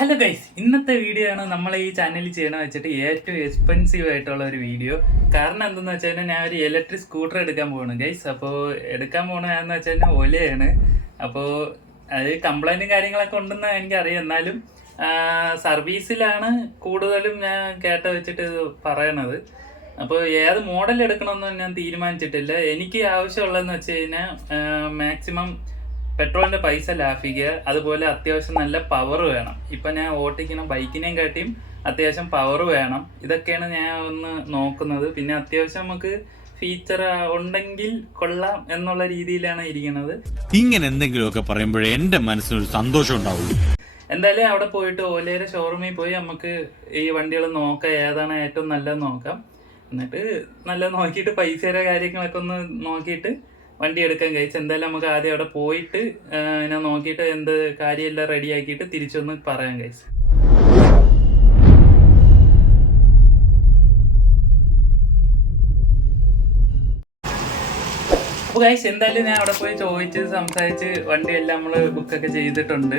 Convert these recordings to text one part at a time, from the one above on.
Hello guys, ഇന്നത്തെ video ആണ് നമ്മൾ ഈ ചാനലിൽ ചെയ്യണമെന്ന് വെച്ചിട്ട് ഏറ്റവും എക്സ്പെൻസീവ് ആയിട്ടുള്ള ഒരു വീഡിയോ. കാരണം എന്തെന്ന് വെച്ച് കഴിഞ്ഞാൽ ഞാൻ ഒരു ഇലക്ട്രിക് സ്കൂട്ടർ എടുക്കാൻ പോവാണ് ഗൈസ്. അപ്പോൾ എടുക്കാൻ പോകണമെന്ന് വെച്ച് കഴിഞ്ഞാൽ ഒലയാണ്. അപ്പോൾ അത് കംപ്ലൈൻറ്റും കാര്യങ്ങളൊക്കെ ഉണ്ടെന്ന് എനിക്കറിയാം. എന്നാലും സർവീസിലാണ് കൂടുതലും ഞാൻ കേട്ട വെച്ചിട്ട് പറയണത്. അപ്പോൾ ഏത് മോഡൽ എടുക്കണമെന്ന് ഞാൻ തീരുമാനിച്ചിട്ടില്ല. എനിക്ക് ആവശ്യമുള്ളതെന്ന് വെച്ച് കഴിഞ്ഞാൽ മാക്സിമം പെട്രോളിൻ്റെ പൈസ ലാഭിക്കുക, അതുപോലെ അത്യാവശ്യം നല്ല പവർ വേണം. ഇപ്പം ഞാൻ ഓട്ടിക്കുന്ന ബൈക്കിനെയും കാട്ടിയും അത്യാവശ്യം പവർ വേണം. ഇതൊക്കെയാണ് ഞാൻ ഒന്ന് നോക്കുന്നത്. പിന്നെ അത്യാവശ്യം നമുക്ക് ഫീച്ചർ ഉണ്ടെങ്കിൽ കൊള്ളാം എന്നുള്ള രീതിയിലാണ് ഇരിക്കുന്നത്. ഇങ്ങനെ എന്തെങ്കിലുമൊക്കെ പറയുമ്പോഴേ എൻ്റെ മനസ്സിനൊരു സന്തോഷം ഉണ്ടാവുള്ളൂ. എന്തായാലും അവിടെ പോയിട്ട് ഓലയുടെ ഷോറൂമിൽ പോയി നമുക്ക് ഈ വണ്ടികൾ നോക്കാം, ഏതാണ് ഏറ്റവും നല്ലത് നോക്കാം. എന്നിട്ട് നല്ല നോക്കിയിട്ട് പൈസയുടെ കാര്യങ്ങളൊക്കെ ഒന്ന് നോക്കിയിട്ട് വണ്ടി എടുക്കാൻ കഴിച്ചു. എന്തായാലും നമുക്ക് ആദ്യം അവിടെ പോയിട്ട് ഞാൻ നോക്കിയിട്ട് എന്ത് കാര്യമെല്ലാം റെഡി ആക്കിയിട്ട് തിരിച്ചൊന്ന് പറയാൻ കഴിച്ചു. അപ്പോൾ ഗൈസ്, എന്തായാലും ഞാൻ അവിടെ പോയി ചോദിച്ച് സംസാരിച്ച് വണ്ടിയെല്ലാം നമ്മൾ ബുക്കൊക്കെ ചെയ്തിട്ടുണ്ട്.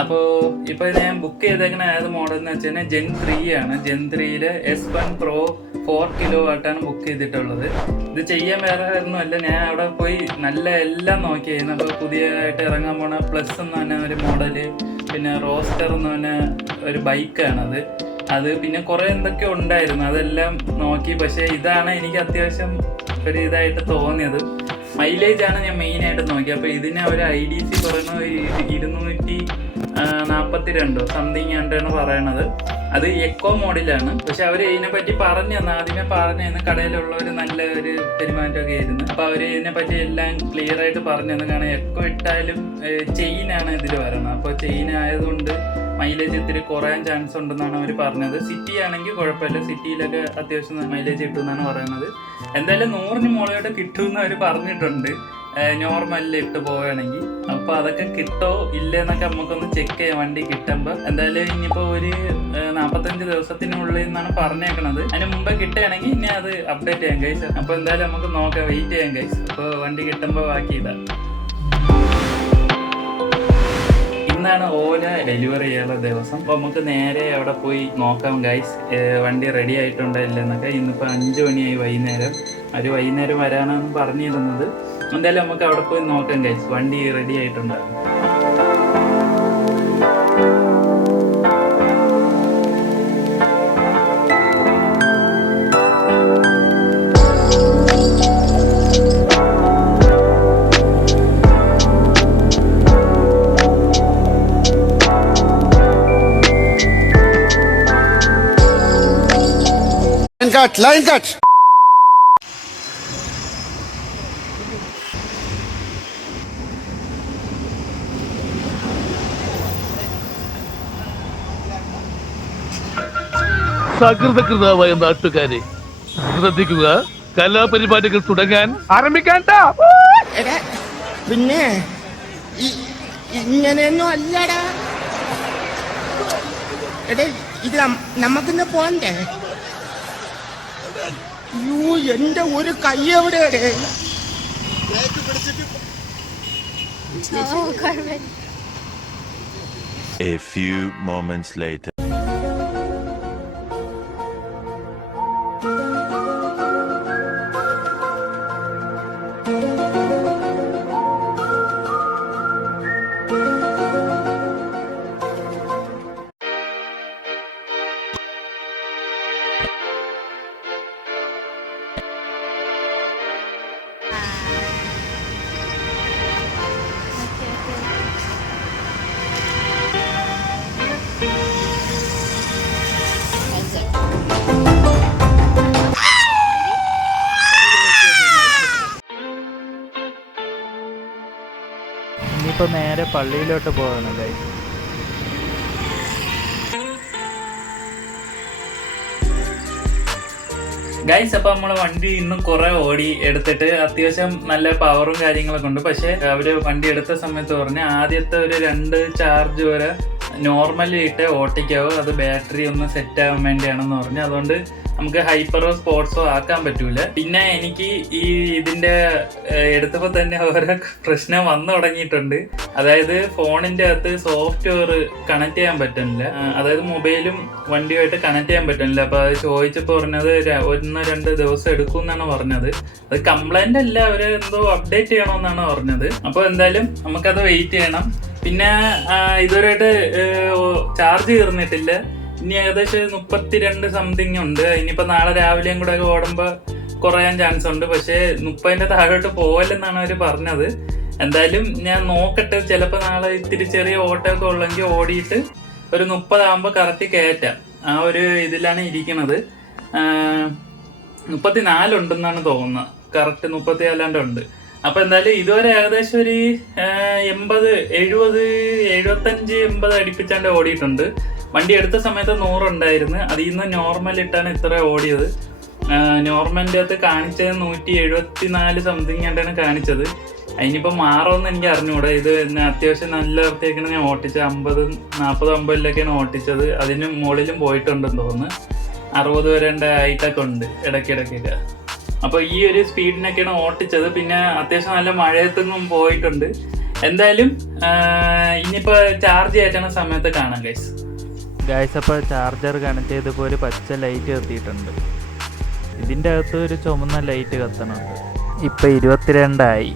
അപ്പോൾ ഇപ്പോൾ ഞാൻ ബുക്ക് ചെയ്തേക്കുന്ന ഏത് മോഡൽ എന്ന് വെച്ച് കഴിഞ്ഞാൽ Gen 3 ആണ്. Gen 3 S1 Pro 4 kW book ചെയ്തിട്ടുള്ളത്. ഇത് ചെയ്യാൻ വേറെ ഒന്നുമല്ല, ഞാൻ അവിടെ പോയി നല്ല എല്ലാം നോക്കിയായിരുന്നു. അപ്പോൾ പുതിയതായിട്ട് ഇറങ്ങാൻ പോണ പ്ലസ് എന്ന് പറഞ്ഞ ഒരു മോഡല്, പിന്നെ റോസ്റ്റർ എന്ന് പറഞ്ഞ ഒരു ബൈക്കാണത്. അത് പിന്നെ കുറേ എന്തൊക്കെ ഉണ്ടായിരുന്നു, അതെല്ലാം നോക്കി. പക്ഷേ ഇതാണ് എനിക്ക് അത്യാവശ്യം ഒരു ഇതായിട്ട് തോന്നിയത്. മൈലേജ് ആണ് ഞാൻ മെയിനായിട്ട് നോക്കി. അപ്പോൾ ഇതിന് ഒരു IDC പറയുന്നത് 242 സംതിങ് ആണ്ടാണ് പറയണത്. അത് എക്കോ മോഡിലാണ്. പക്ഷെ അവർ ഇതിനെപ്പറ്റി പറഞ്ഞു തന്നു. ആദ്യമേ പറഞ്ഞു തന്നു, കടയിലുള്ളവർ നല്ല ഒരു പെരുമാറ്റമൊക്കെ ആയിരുന്നു. അപ്പോൾ അവർ ഇതിനെപ്പറ്റി എല്ലാം ക്ലിയർ ആയിട്ട് പറഞ്ഞു തന്നു. കാരണം എക്കോ ഇട്ടാലും ചെയിനാണ് ഇതിൽ വരണം. അപ്പോൾ ചെയിൻ ആയതുകൊണ്ട് മൈലേജ് ഇത്തിരി കുറയാൻ ചാൻസ് ഉണ്ടെന്നാണ് അവർ പറഞ്ഞത്. സിറ്റി ആണെങ്കിൽ കുഴപ്പമില്ല, സിറ്റിയിലൊക്കെ അത്യാവശ്യം മൈലേജ് കിട്ടുമെന്നാണ് പറയുന്നത്. എന്തായാലും 100ന് മുകളിലോട്ട് കിട്ടുമെന്ന് അവർ പറഞ്ഞിട്ടുണ്ട്, നോർമലിൽ ഇട്ട് പോവുകയാണെങ്കിൽ. അപ്പോൾ അതൊക്കെ കിട്ടോ ഇല്ലെന്നൊക്കെ നമുക്കൊന്ന് ചെക്ക് ചെയ്യാം വണ്ടി കിട്ടുമ്പോൾ. എന്തായാലും ഇനിയിപ്പോൾ ഒരു 45 ദിവസത്തിനുള്ളിൽ എന്നാണ് പറഞ്ഞേക്കണത്. അതിന് മുമ്പേ കിട്ടുകയാണെങ്കിൽ ഇനി അത് അപ്ഡേറ്റ് ചെയ്യാം ഗൈസ്. അപ്പോൾ എന്തായാലും നമുക്ക് നോക്കാം, വെയിറ്റ് ചെയ്യാം ഗൈസ്. അപ്പോൾ വണ്ടി കിട്ടുമ്പോൾ ബാക്കി ഇതാ. ഇന്നാണ് ഓല ഡെലിവറി ചെയ്യാനുള്ള ദിവസം. അപ്പോൾ നമുക്ക് നേരെ അവിടെ പോയി നോക്കാം ഗൈസ്, വണ്ടി റെഡി ആയിട്ടുണ്ടോ ഇല്ലെന്നൊക്കെ. ഇന്നിപ്പോൾ 5 മണിയായി വൈകുന്നേരം. ഒരു വൈകുന്നേരം വരാനാണ് പറഞ്ഞിരുന്നത്. എന്തായാലും നമുക്ക് അവിടെ പോയി നോക്കാം ഗൈസ്, വണ്ടി റെഡി ആയിട്ടുണ്ടോ. Line cut. സകൃതകൃതമായ നാട്ടുകാരെ ശ്രദ്ധിക്കുക, കലാപരിപാടികൾ തുടങ്ങാൻ ആരംഭിക്കാൻ. പിന്നെ ഇങ്ങനെയൊന്നും അല്ലടാ. എടേ, ഇത് നമുക്കിന്ന് പോണ്ടേ? യൂ, എന്റെ ഒരു കൈ എവിടെയാടേ? A few moments later. ഇനിയിപ്പോൾ നേരെ പള്ളിയിലോട്ട് പോകണം ഗൈസ്. ഗൈസ്, അപ്പോൾ നമ്മൾ വണ്ടി ഇന്നും കുറെ ഓടി എടുത്തിട്ട് അത്യാവശ്യം നല്ല പവറും കാര്യങ്ങളൊക്കെ ഉണ്ട്. പക്ഷെ അവര് വണ്ടി എടുത്ത സമയത്ത് പറഞ്ഞ ആദ്യത്തെ ഒരു 2 ചാർജ് വരെ നോർമലി ഇട്ട് ഓട്ടിക്കാവോ, അത് ബാറ്ററി ഒന്ന് സെറ്റ് ആവാൻ വേണ്ടിയാണെന്ന് പറഞ്ഞു. അതുകൊണ്ട് നമുക്ക് ഹൈപ്പറോ സ്പോർട്സോ ആക്കാൻ പറ്റൂല. പിന്നെ എനിക്ക് ഈ ഇതിന്റെ എടുത്തപ്പോൾ തന്നെ ഓരോ പ്രശ്നം വന്നു തുടങ്ങിയിട്ടുണ്ട്. അതായത് ഫോണിന്റെ അകത്ത് സോഫ്റ്റ്വെയർ കണക്ട് ചെയ്യാൻ പറ്റുന്നില്ല, അതായത് മൊബൈലും വണ്ടിയുമായിട്ട് കണക്ട് ചെയ്യാൻ പറ്റുന്നില്ല. അപ്പൊ അത് ചോദിച്ചപ്പോൾ പറഞ്ഞത് 1-2 ദിവസം എടുക്കും എന്നാണ് പറഞ്ഞത്. അത് കംപ്ലൈന്റ് അല്ല, അവര് എന്തോ അപ്ഡേറ്റ് ചെയ്യണമെന്നാണ് പറഞ്ഞത്. അപ്പൊ എന്തായാലും നമുക്കത് വെയിറ്റ് ചെയ്യണം. പിന്നെ ഇതുവരെയായിട്ട് ചാർജ് തീർന്നിട്ടില്ല. ഇനി ഏകദേശം 32 സംതിങ് ഉണ്ട്. ഇനിയിപ്പോ നാളെ രാവിലെയും കൂടെ ഒക്കെ ഓടുമ്പോ കുറയാൻ ചാൻസ് ഉണ്ട്. പക്ഷെ 30ന്റെ താഴോട്ട് പോവല്ലെന്നാണ് അവര് പറഞ്ഞത്. എന്തായാലും ഞാൻ നോക്കട്ടെ, ചിലപ്പോ നാളെ ഇത്തിരി ചെറിയ ഓട്ടമൊക്കെ ഉള്ളെങ്കിൽ ഓടിയിട്ട് ഒരു 30 ആകുമ്പോൾ കറക്റ്റ് കയറ്റാം. ആ ഒരു ഇതിലാണ് ഇരിക്കണത്. 34 ഉണ്ടെന്നാണ് തോന്നുന്നത്, കറക്റ്റ് 34 ഉണ്ട്. അപ്പൊ എന്തായാലും ഇതുവരെ ഏകദേശം ഒരു 80, 70, 75, 80 അടുപ്പിച്ചാണ്ട് ഓടിയിട്ടുണ്ട്. വണ്ടി എടുത്ത സമയത്ത് 100 ഉണ്ടായിരുന്നു. അതിൽ നിന്ന് നോർമൽ ഇട്ടാണ് ഇത്ര ഓടിയത്. നോർമലിൻ്റെ അകത്ത് കാണിച്ചത് 174 സംതിങ് ആയിട്ടാണ് കാണിച്ചത്. അതിനിപ്പോൾ മാറുമെന്ന് എനിക്ക് അറിഞ്ഞുകൂടെ. ഇത് അത്യാവശ്യം നല്ല വൃത്തിയൊക്കെയാണ് ഞാൻ ഓട്ടിച്ചത്. 50, 40, 50 ഓട്ടിച്ചത്. അതിന് മുകളിലും പോയിട്ടുണ്ടെന്ന് തോന്നുന്നു. 60 വരെ ആയിട്ടൊക്കെ ഉണ്ട് ഇടയ്ക്കിടയ്ക്കൊക്കെ. അപ്പോൾ ഈ ഒരു സ്പീഡിനൊക്കെയാണ് ഓട്ടിച്ചത്. പിന്നെ അത്യാവശ്യം നല്ല മഴയത്തൊന്നും പോയിട്ടുണ്ട്. എന്തായാലും ഇനിയിപ്പോൾ ചാർജ് കയറ്റുന്ന സമയത്ത് കാണാം ഗൈസ്. അപ്പോൾ ചാർജർ കണക്ട് ചെയ്തപ്പോൾ ഒരു പച്ച ലൈറ്റ് കത്തിയിട്ടുണ്ട്. ഇതിൻ്റെ അകത്ത് ഒരു ചുമന്ന ലൈറ്റ് കത്തണുണ്ട്. ഇപ്പോൾ 22 ആയി.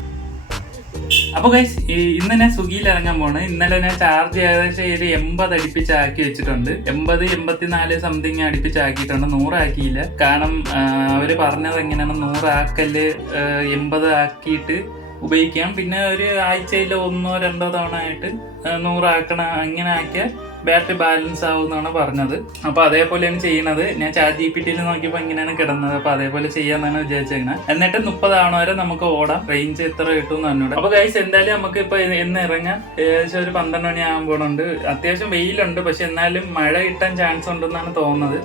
അപ്പോൾ ഗൈസ് ഇന്ന് ഞാൻ സ്വിഗ്ഗിയിൽ ഇറങ്ങാൻ പോണ്. ഇന്നലെ ഞാൻ ചാർജ് ഏകദേശം ഒരു 80 അടുപ്പിച്ചാക്കി വെച്ചിട്ടുണ്ട്. 80, 84 സംതിങ് അടുപ്പിച്ചാക്കിയിട്ടുണ്ട്. 100 ആക്കിയില്ല. കാരണം അവര് പറഞ്ഞത് എങ്ങനെയാണ്, 100 ആക്കല് 80 ആക്കിയിട്ട് ഉപയോഗിക്കാം. പിന്നെ ഒരു ആഴ്ചയിൽ 1-2 തവണ ആയിട്ട് 100 ആക്കണം. അങ്ങനെ ആക്കിയാൽ ബാറ്ററി ബാലൻസ് ആവുമെന്നാണ് പറഞ്ഞത്. അപ്പോൾ അതേപോലെയാണ് ചെയ്യുന്നത്. ഞാൻ ChatGPTയിൽ നോക്കിയപ്പോൾ ഇങ്ങനെയാണ് കിടന്നത്. അപ്പോൾ അതേപോലെ ചെയ്യാന്നാണ് വിചാരിച്ചേക്കുന്നത്. എന്നിട്ട് 30 തവണ വരെ നമുക്ക് ഓടാം. റേഞ്ച് എത്ര കിട്ടും എന്ന് പറഞ്ഞൂടെ. അപ്പോൾ ഗൈസ് എന്തായാലും നമുക്ക് ഇപ്പോൾ എന്ന് ഇറങ്ങാം. ഏകദേശം ഒരു 12 മണി ആകുമ്പോഴുണ്ട്. അത്യാവശ്യം വെയിലുണ്ട്, പക്ഷെ എന്നാലും മഴ കിട്ടാൻ ചാൻസ് ഉണ്ടെന്നാണ് തോന്നുന്നത്.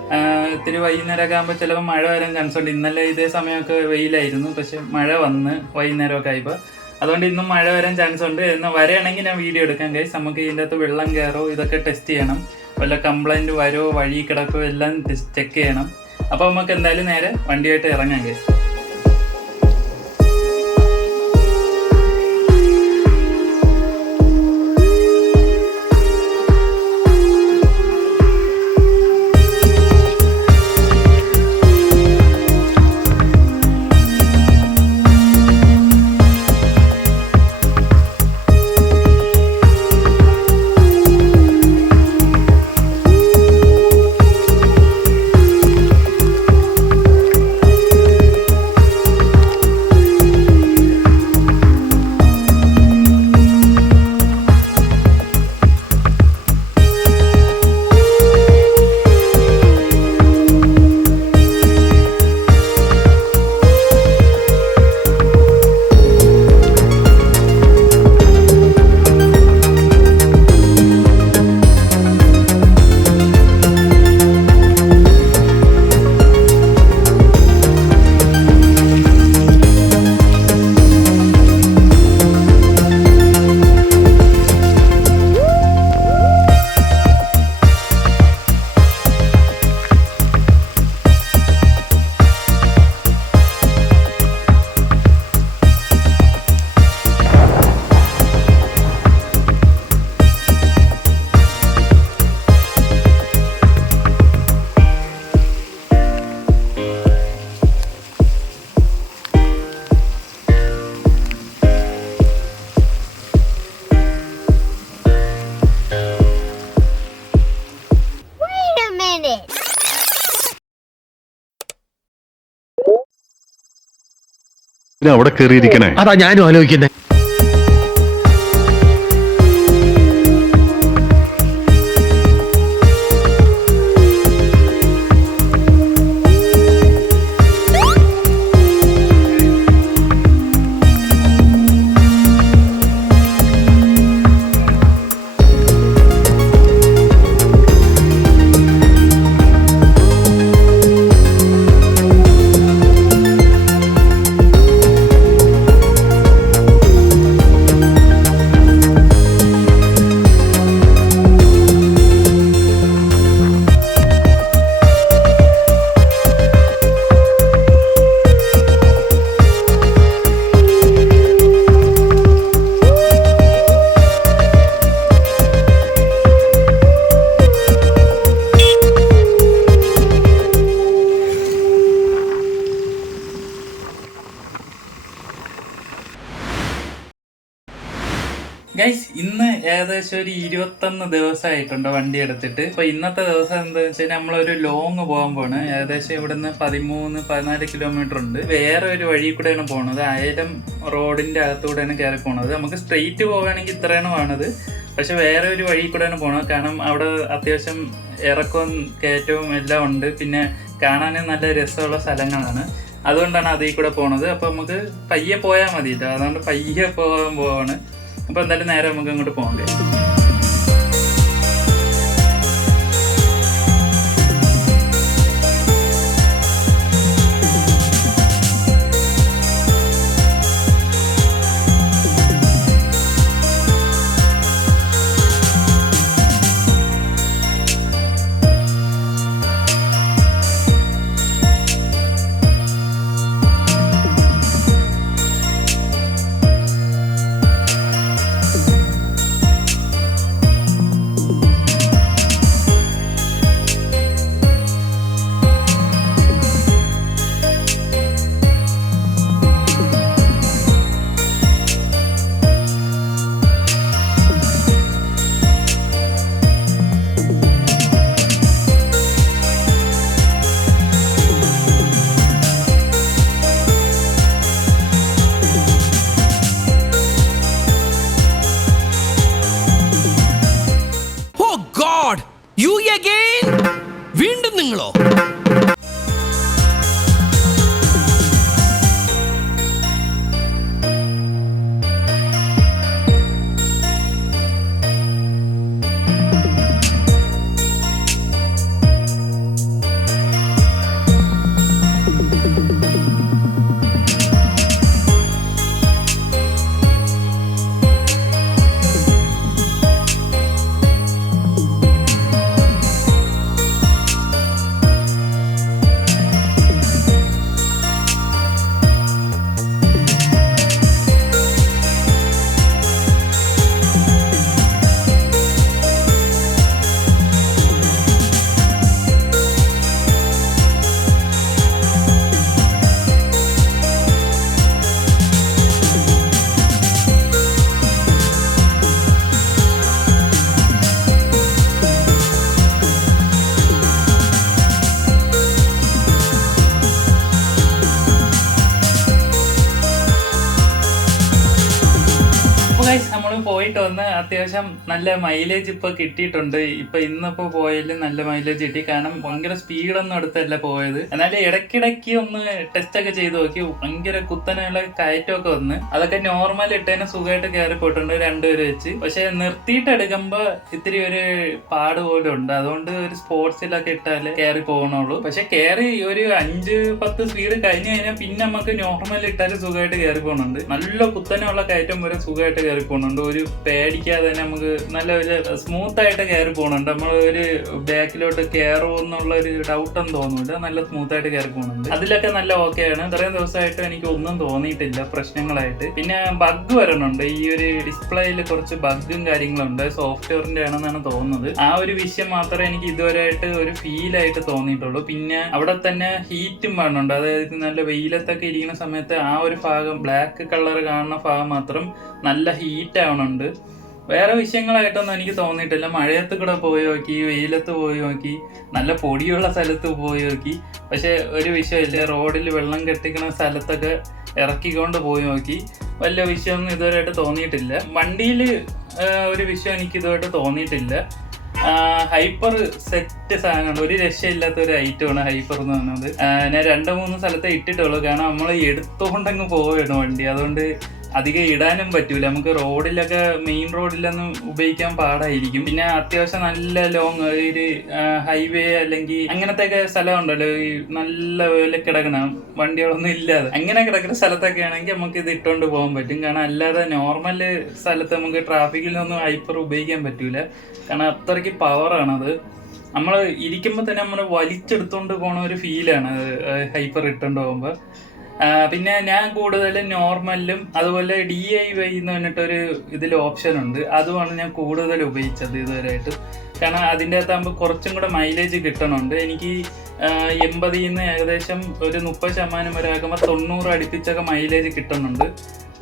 ഇത്തിരി വൈകുന്നേരമൊക്കെ ആകുമ്പോൾ ചിലപ്പോൾ മഴ വരാൻ ചാൻസ് ഉണ്ട്. ഇന്നലെ ഇതേ സമയമൊക്കെ വെയിലായിരുന്നു, പക്ഷെ മഴ വന്ന് വൈകുന്നേരമൊക്കെ ആയപ്പോൾ. അതുകൊണ്ട് ഇന്നും മഴ വരാൻ ചാൻസ് ഉണ്ട്. എന്ന് വരെയാണെങ്കിൽ ഞാൻ വീഡിയോ എടുക്കാം ഗൈസ്. നമുക്ക് ഇതിൻ്റെ അകത്ത് വെള്ളം കയറോ ഇതൊക്കെ ടെസ്റ്റ് ചെയ്യണം. വല്ല കംപ്ലൈൻറ്റ് വരുമോ, വഴി കിടക്കോ എല്ലാം ചെക്ക് ചെയ്യണം. അപ്പോൾ നമുക്ക് എന്തായാലും നേരെ വണ്ടിയായിട്ട് ഇറങ്ങാം ഗൈസ്. അവിടെ കയറിയിരിക്കണേ. അതാ ഞാനും ആലോചിക്കുന്നത്. ഏകദേശം ഒരു 21 ദിവസമായിട്ടുണ്ട് വണ്ടി എടുത്തിട്ട്. അപ്പൊ ഇന്നത്തെ ദിവസം എന്താ വെച്ചാൽ നമ്മളൊരു ലോങ് പോകാൻ പോണ്. ഏകദേശം ഇവിടുന്ന് 13-14 കിലോമീറ്റർ ഉണ്ട്. വേറെ ഒരു വഴി കൂടെയാണ് പോണത്. അയലം റോഡിന്റെ അകത്തൂടെയാണ് കയറി പോണത്. നമുക്ക് സ്ട്രെയിറ്റ് പോവുകയാണെങ്കിൽ ഇത്രയാണ് വേണത്. പക്ഷെ വേറെ ഒരു വഴി കൂടെയാണ് പോണത്. കാരണം അവിടെ അത്യാവശ്യം ഇറക്കവും കയറ്റവും എല്ലാം ഉണ്ട്. പിന്നെ കാണാനും നല്ല രസമുള്ള സ്ഥലങ്ങളാണ്. അതുകൊണ്ടാണ് അതിൽ കൂടെ പോണത്. അപ്പൊ നമുക്ക് പയ്യെ പോയാൽ മതിയില്ല. അതുകൊണ്ട് പയ്യെ പോവാണ്. അപ്പൊ എന്തായാലും നേരെ നമുക്ക് അങ്ങോട്ട് പോകണ്ടേ. വീണ്ടും നിങ്ങളോ? നമ്മൾ പോയിട്ട് വന്ന് അത്യാവശ്യം നല്ല മൈലേജ് ഇപ്പൊ കിട്ടിയിട്ടുണ്ട്. ഇപ്പൊ ഇന്നിപ്പോ പോയാലും നല്ല മൈലേജ് കിട്ടി. കാരണം ഭയങ്കര സ്പീഡൊന്നും എടുത്തല്ല പോയത്. എന്നാലും ഇടയ്ക്കിടയ്ക്ക് ഒന്ന് ടെസ്റ്റ് ഒക്കെ ചെയ്ത് നോക്കി. ഭയങ്കര കുത്തനെയുള്ള കയറ്റമൊക്കെ വന്ന് അതൊക്കെ നോർമൽ ഇട്ടതിന് സുഖമായിട്ട് കയറി പോയിട്ടുണ്ട് രണ്ടുപേര് വെച്ച്. പക്ഷെ നിർത്തിയിട്ട് എടുക്കുമ്പോ ഇത്തിരി ഒരു പാട് പോലും ഉണ്ട്. അതുകൊണ്ട് ഒരു സ്പോർട്സിലൊക്കെ ഇട്ടാലേ കയറി പോകണുള്ളൂ. പക്ഷെ കയറി ഒരു 5-10 സ്പീഡ് കഴിഞ്ഞു കഴിഞ്ഞാൽ പിന്നെ നമുക്ക് നോർമൽ ഇട്ടാലും സുഖമായിട്ട് കയറി പോകുന്നുണ്ട്. നല്ല കുത്തനെയുള്ള കയറ്റം വരെ സുഖമായിട്ട് കയറി പോകുന്നുണ്ട്. ഒരു പേടിക്കാതെ തന്നെ നമുക്ക് നല്ല ഒരു സ്മൂത്ത് ആയിട്ട് കയറി പോകുന്നുണ്ട്. നമ്മൾ ഒരു ബാക്കിലോട്ട് കയറുമോ എന്നുള്ള ഒരു ഡൗട്ടൊന്നും തോന്നുന്നില്ല. നല്ല സ്മൂത്ത് ആയിട്ട് കയറി പോകുന്നുണ്ട്. അതിലൊക്കെ നല്ല ഓക്കെയാണ്. ഇത്രയും ദിവസമായിട്ട് എനിക്ക് ഒന്നും തോന്നിയിട്ടില്ല പ്രശ്നങ്ങളായിട്ട്. പിന്നെ ബഗ് വരണുണ്ട്. ഈ ഒരു ഡിസ്പ്ലേയിൽ കുറച്ച് ബഗ്ഗും കാര്യങ്ങളുണ്ട്. സോഫ്റ്റ്വെയറിന്റെ ആണെന്നാണ് തോന്നുന്നത്. ആ ഒരു വിഷയം മാത്രമേ എനിക്ക് ഇതുവരെയായിട്ട് ഒരു ഫീൽ ആയിട്ട് തോന്നിയിട്ടുള്ളൂ. പിന്നെ അവിടെ തന്നെ ഹീറ്റും വേണുണ്ട്. അതായത് നല്ല വെയിലത്തൊക്കെ ഇരിക്കുന്ന സമയത്ത് ആ ഒരു ഭാഗം ബ്ലാക്ക് കളർ കാണുന്ന ഭാഗം മാത്രം നല്ല ഹീറ്റ് ആവണുണ്ട്. വേറെ വിഷയങ്ങളായിട്ടൊന്നും എനിക്ക് തോന്നിയിട്ടില്ല. മഴയത്ത് കൂടെ പോയി നോക്കി, വെയിലത്ത് പോയി നോക്കി, നല്ല പൊടിയുള്ള സ്ഥലത്ത് പോയി നോക്കി. പക്ഷെ ഒരു വിഷയമില്ല. റോഡിൽ വെള്ളം കെട്ടിക്കുന്ന സ്ഥലത്തൊക്കെ ഇറക്കിക്കൊണ്ട് പോയി നോക്കി. വലിയ വിഷയമൊന്നും ഇതുവരെയായിട്ട് തോന്നിയിട്ടില്ല. വണ്ടിയിൽ ഒരു വിഷയം എനിക്ക് ഇതുവരെയായിട്ട് തോന്നിയിട്ടില്ല. ഹൈപ്പർ സെറ്റ് സാധനമാണ്. ഒരു രക്ഷയില്ലാത്ത ഒരു ഐറ്റമാണ് ഹൈപ്പർ എന്ന് പറയുന്നത്. ഞാൻ 2-3 സ്ഥലത്തെ ഇട്ടിട്ടുള്ളൂ. കാരണം നമ്മൾ എടുത്തുകൊണ്ടങ്ങ് പോവുകയാണ് വണ്ടി. അതുകൊണ്ട് അധികം ഇടാനും പറ്റൂല. നമുക്ക് റോഡിലൊക്കെ മെയിൻ റോഡിലൊന്നും ഉപയോഗിക്കാൻ പാടായിരിക്കും. പിന്നെ അത്യാവശ്യം നല്ല ലോങ് ഒരു ഹൈവേ അല്ലെങ്കിൽ അങ്ങനത്തെ ഒക്കെ സ്ഥലം ഉണ്ടല്ലോ, ഈ നല്ല പോലെ കിടക്കണ വണ്ടികളൊന്നും ഇല്ലാതെ അങ്ങനെ കിടക്കുന്ന സ്ഥലത്തൊക്കെ ആണെങ്കിൽ നമുക്ക് ഇത് ഇട്ടുകൊണ്ട് പോകാൻ പറ്റും. കാരണം അല്ലാതെ നോർമൽ സ്ഥലത്ത് നമുക്ക് ട്രാഫിക്കിലൊന്നും ഹൈപ്പർ ഉപയോഗിക്കാൻ പറ്റൂല. കാരണം അത്രയ്ക്ക് പവറാണത്. നമ്മൾ ഇരിക്കുമ്പോൾ തന്നെ നമ്മൾ വലിച്ചെടുത്തോണ്ട് പോണ ഒരു ഫീലാണ് ഹൈപ്പർ ഇട്ടുകൊണ്ട് പോകുമ്പോൾ. പിന്നെ ഞാൻ കൂടുതലും നോർമലിലും അതുപോലെ DIY എന്ന് പറഞ്ഞിട്ടൊരു ഇതിൽ ഓപ്ഷൻ ഉണ്ട്. അതുമാണ് ഞാൻ കൂടുതൽ ഉപയോഗിച്ചത് ഇതുവരെയായിട്ട്. കാരണം അതിൻ്റെ അകത്താകുമ്പോൾ കുറച്ചും കൂടെ മൈലേജ് കിട്ടണുണ്ട്. എനിക്ക് 80-ൽ നിന്ന് ഏകദേശം ഒരു 30% വരെ ആകുമ്പോൾ 90 അടുപ്പിച്ചൊക്കെ മൈലേജ് കിട്ടുന്നുണ്ട്.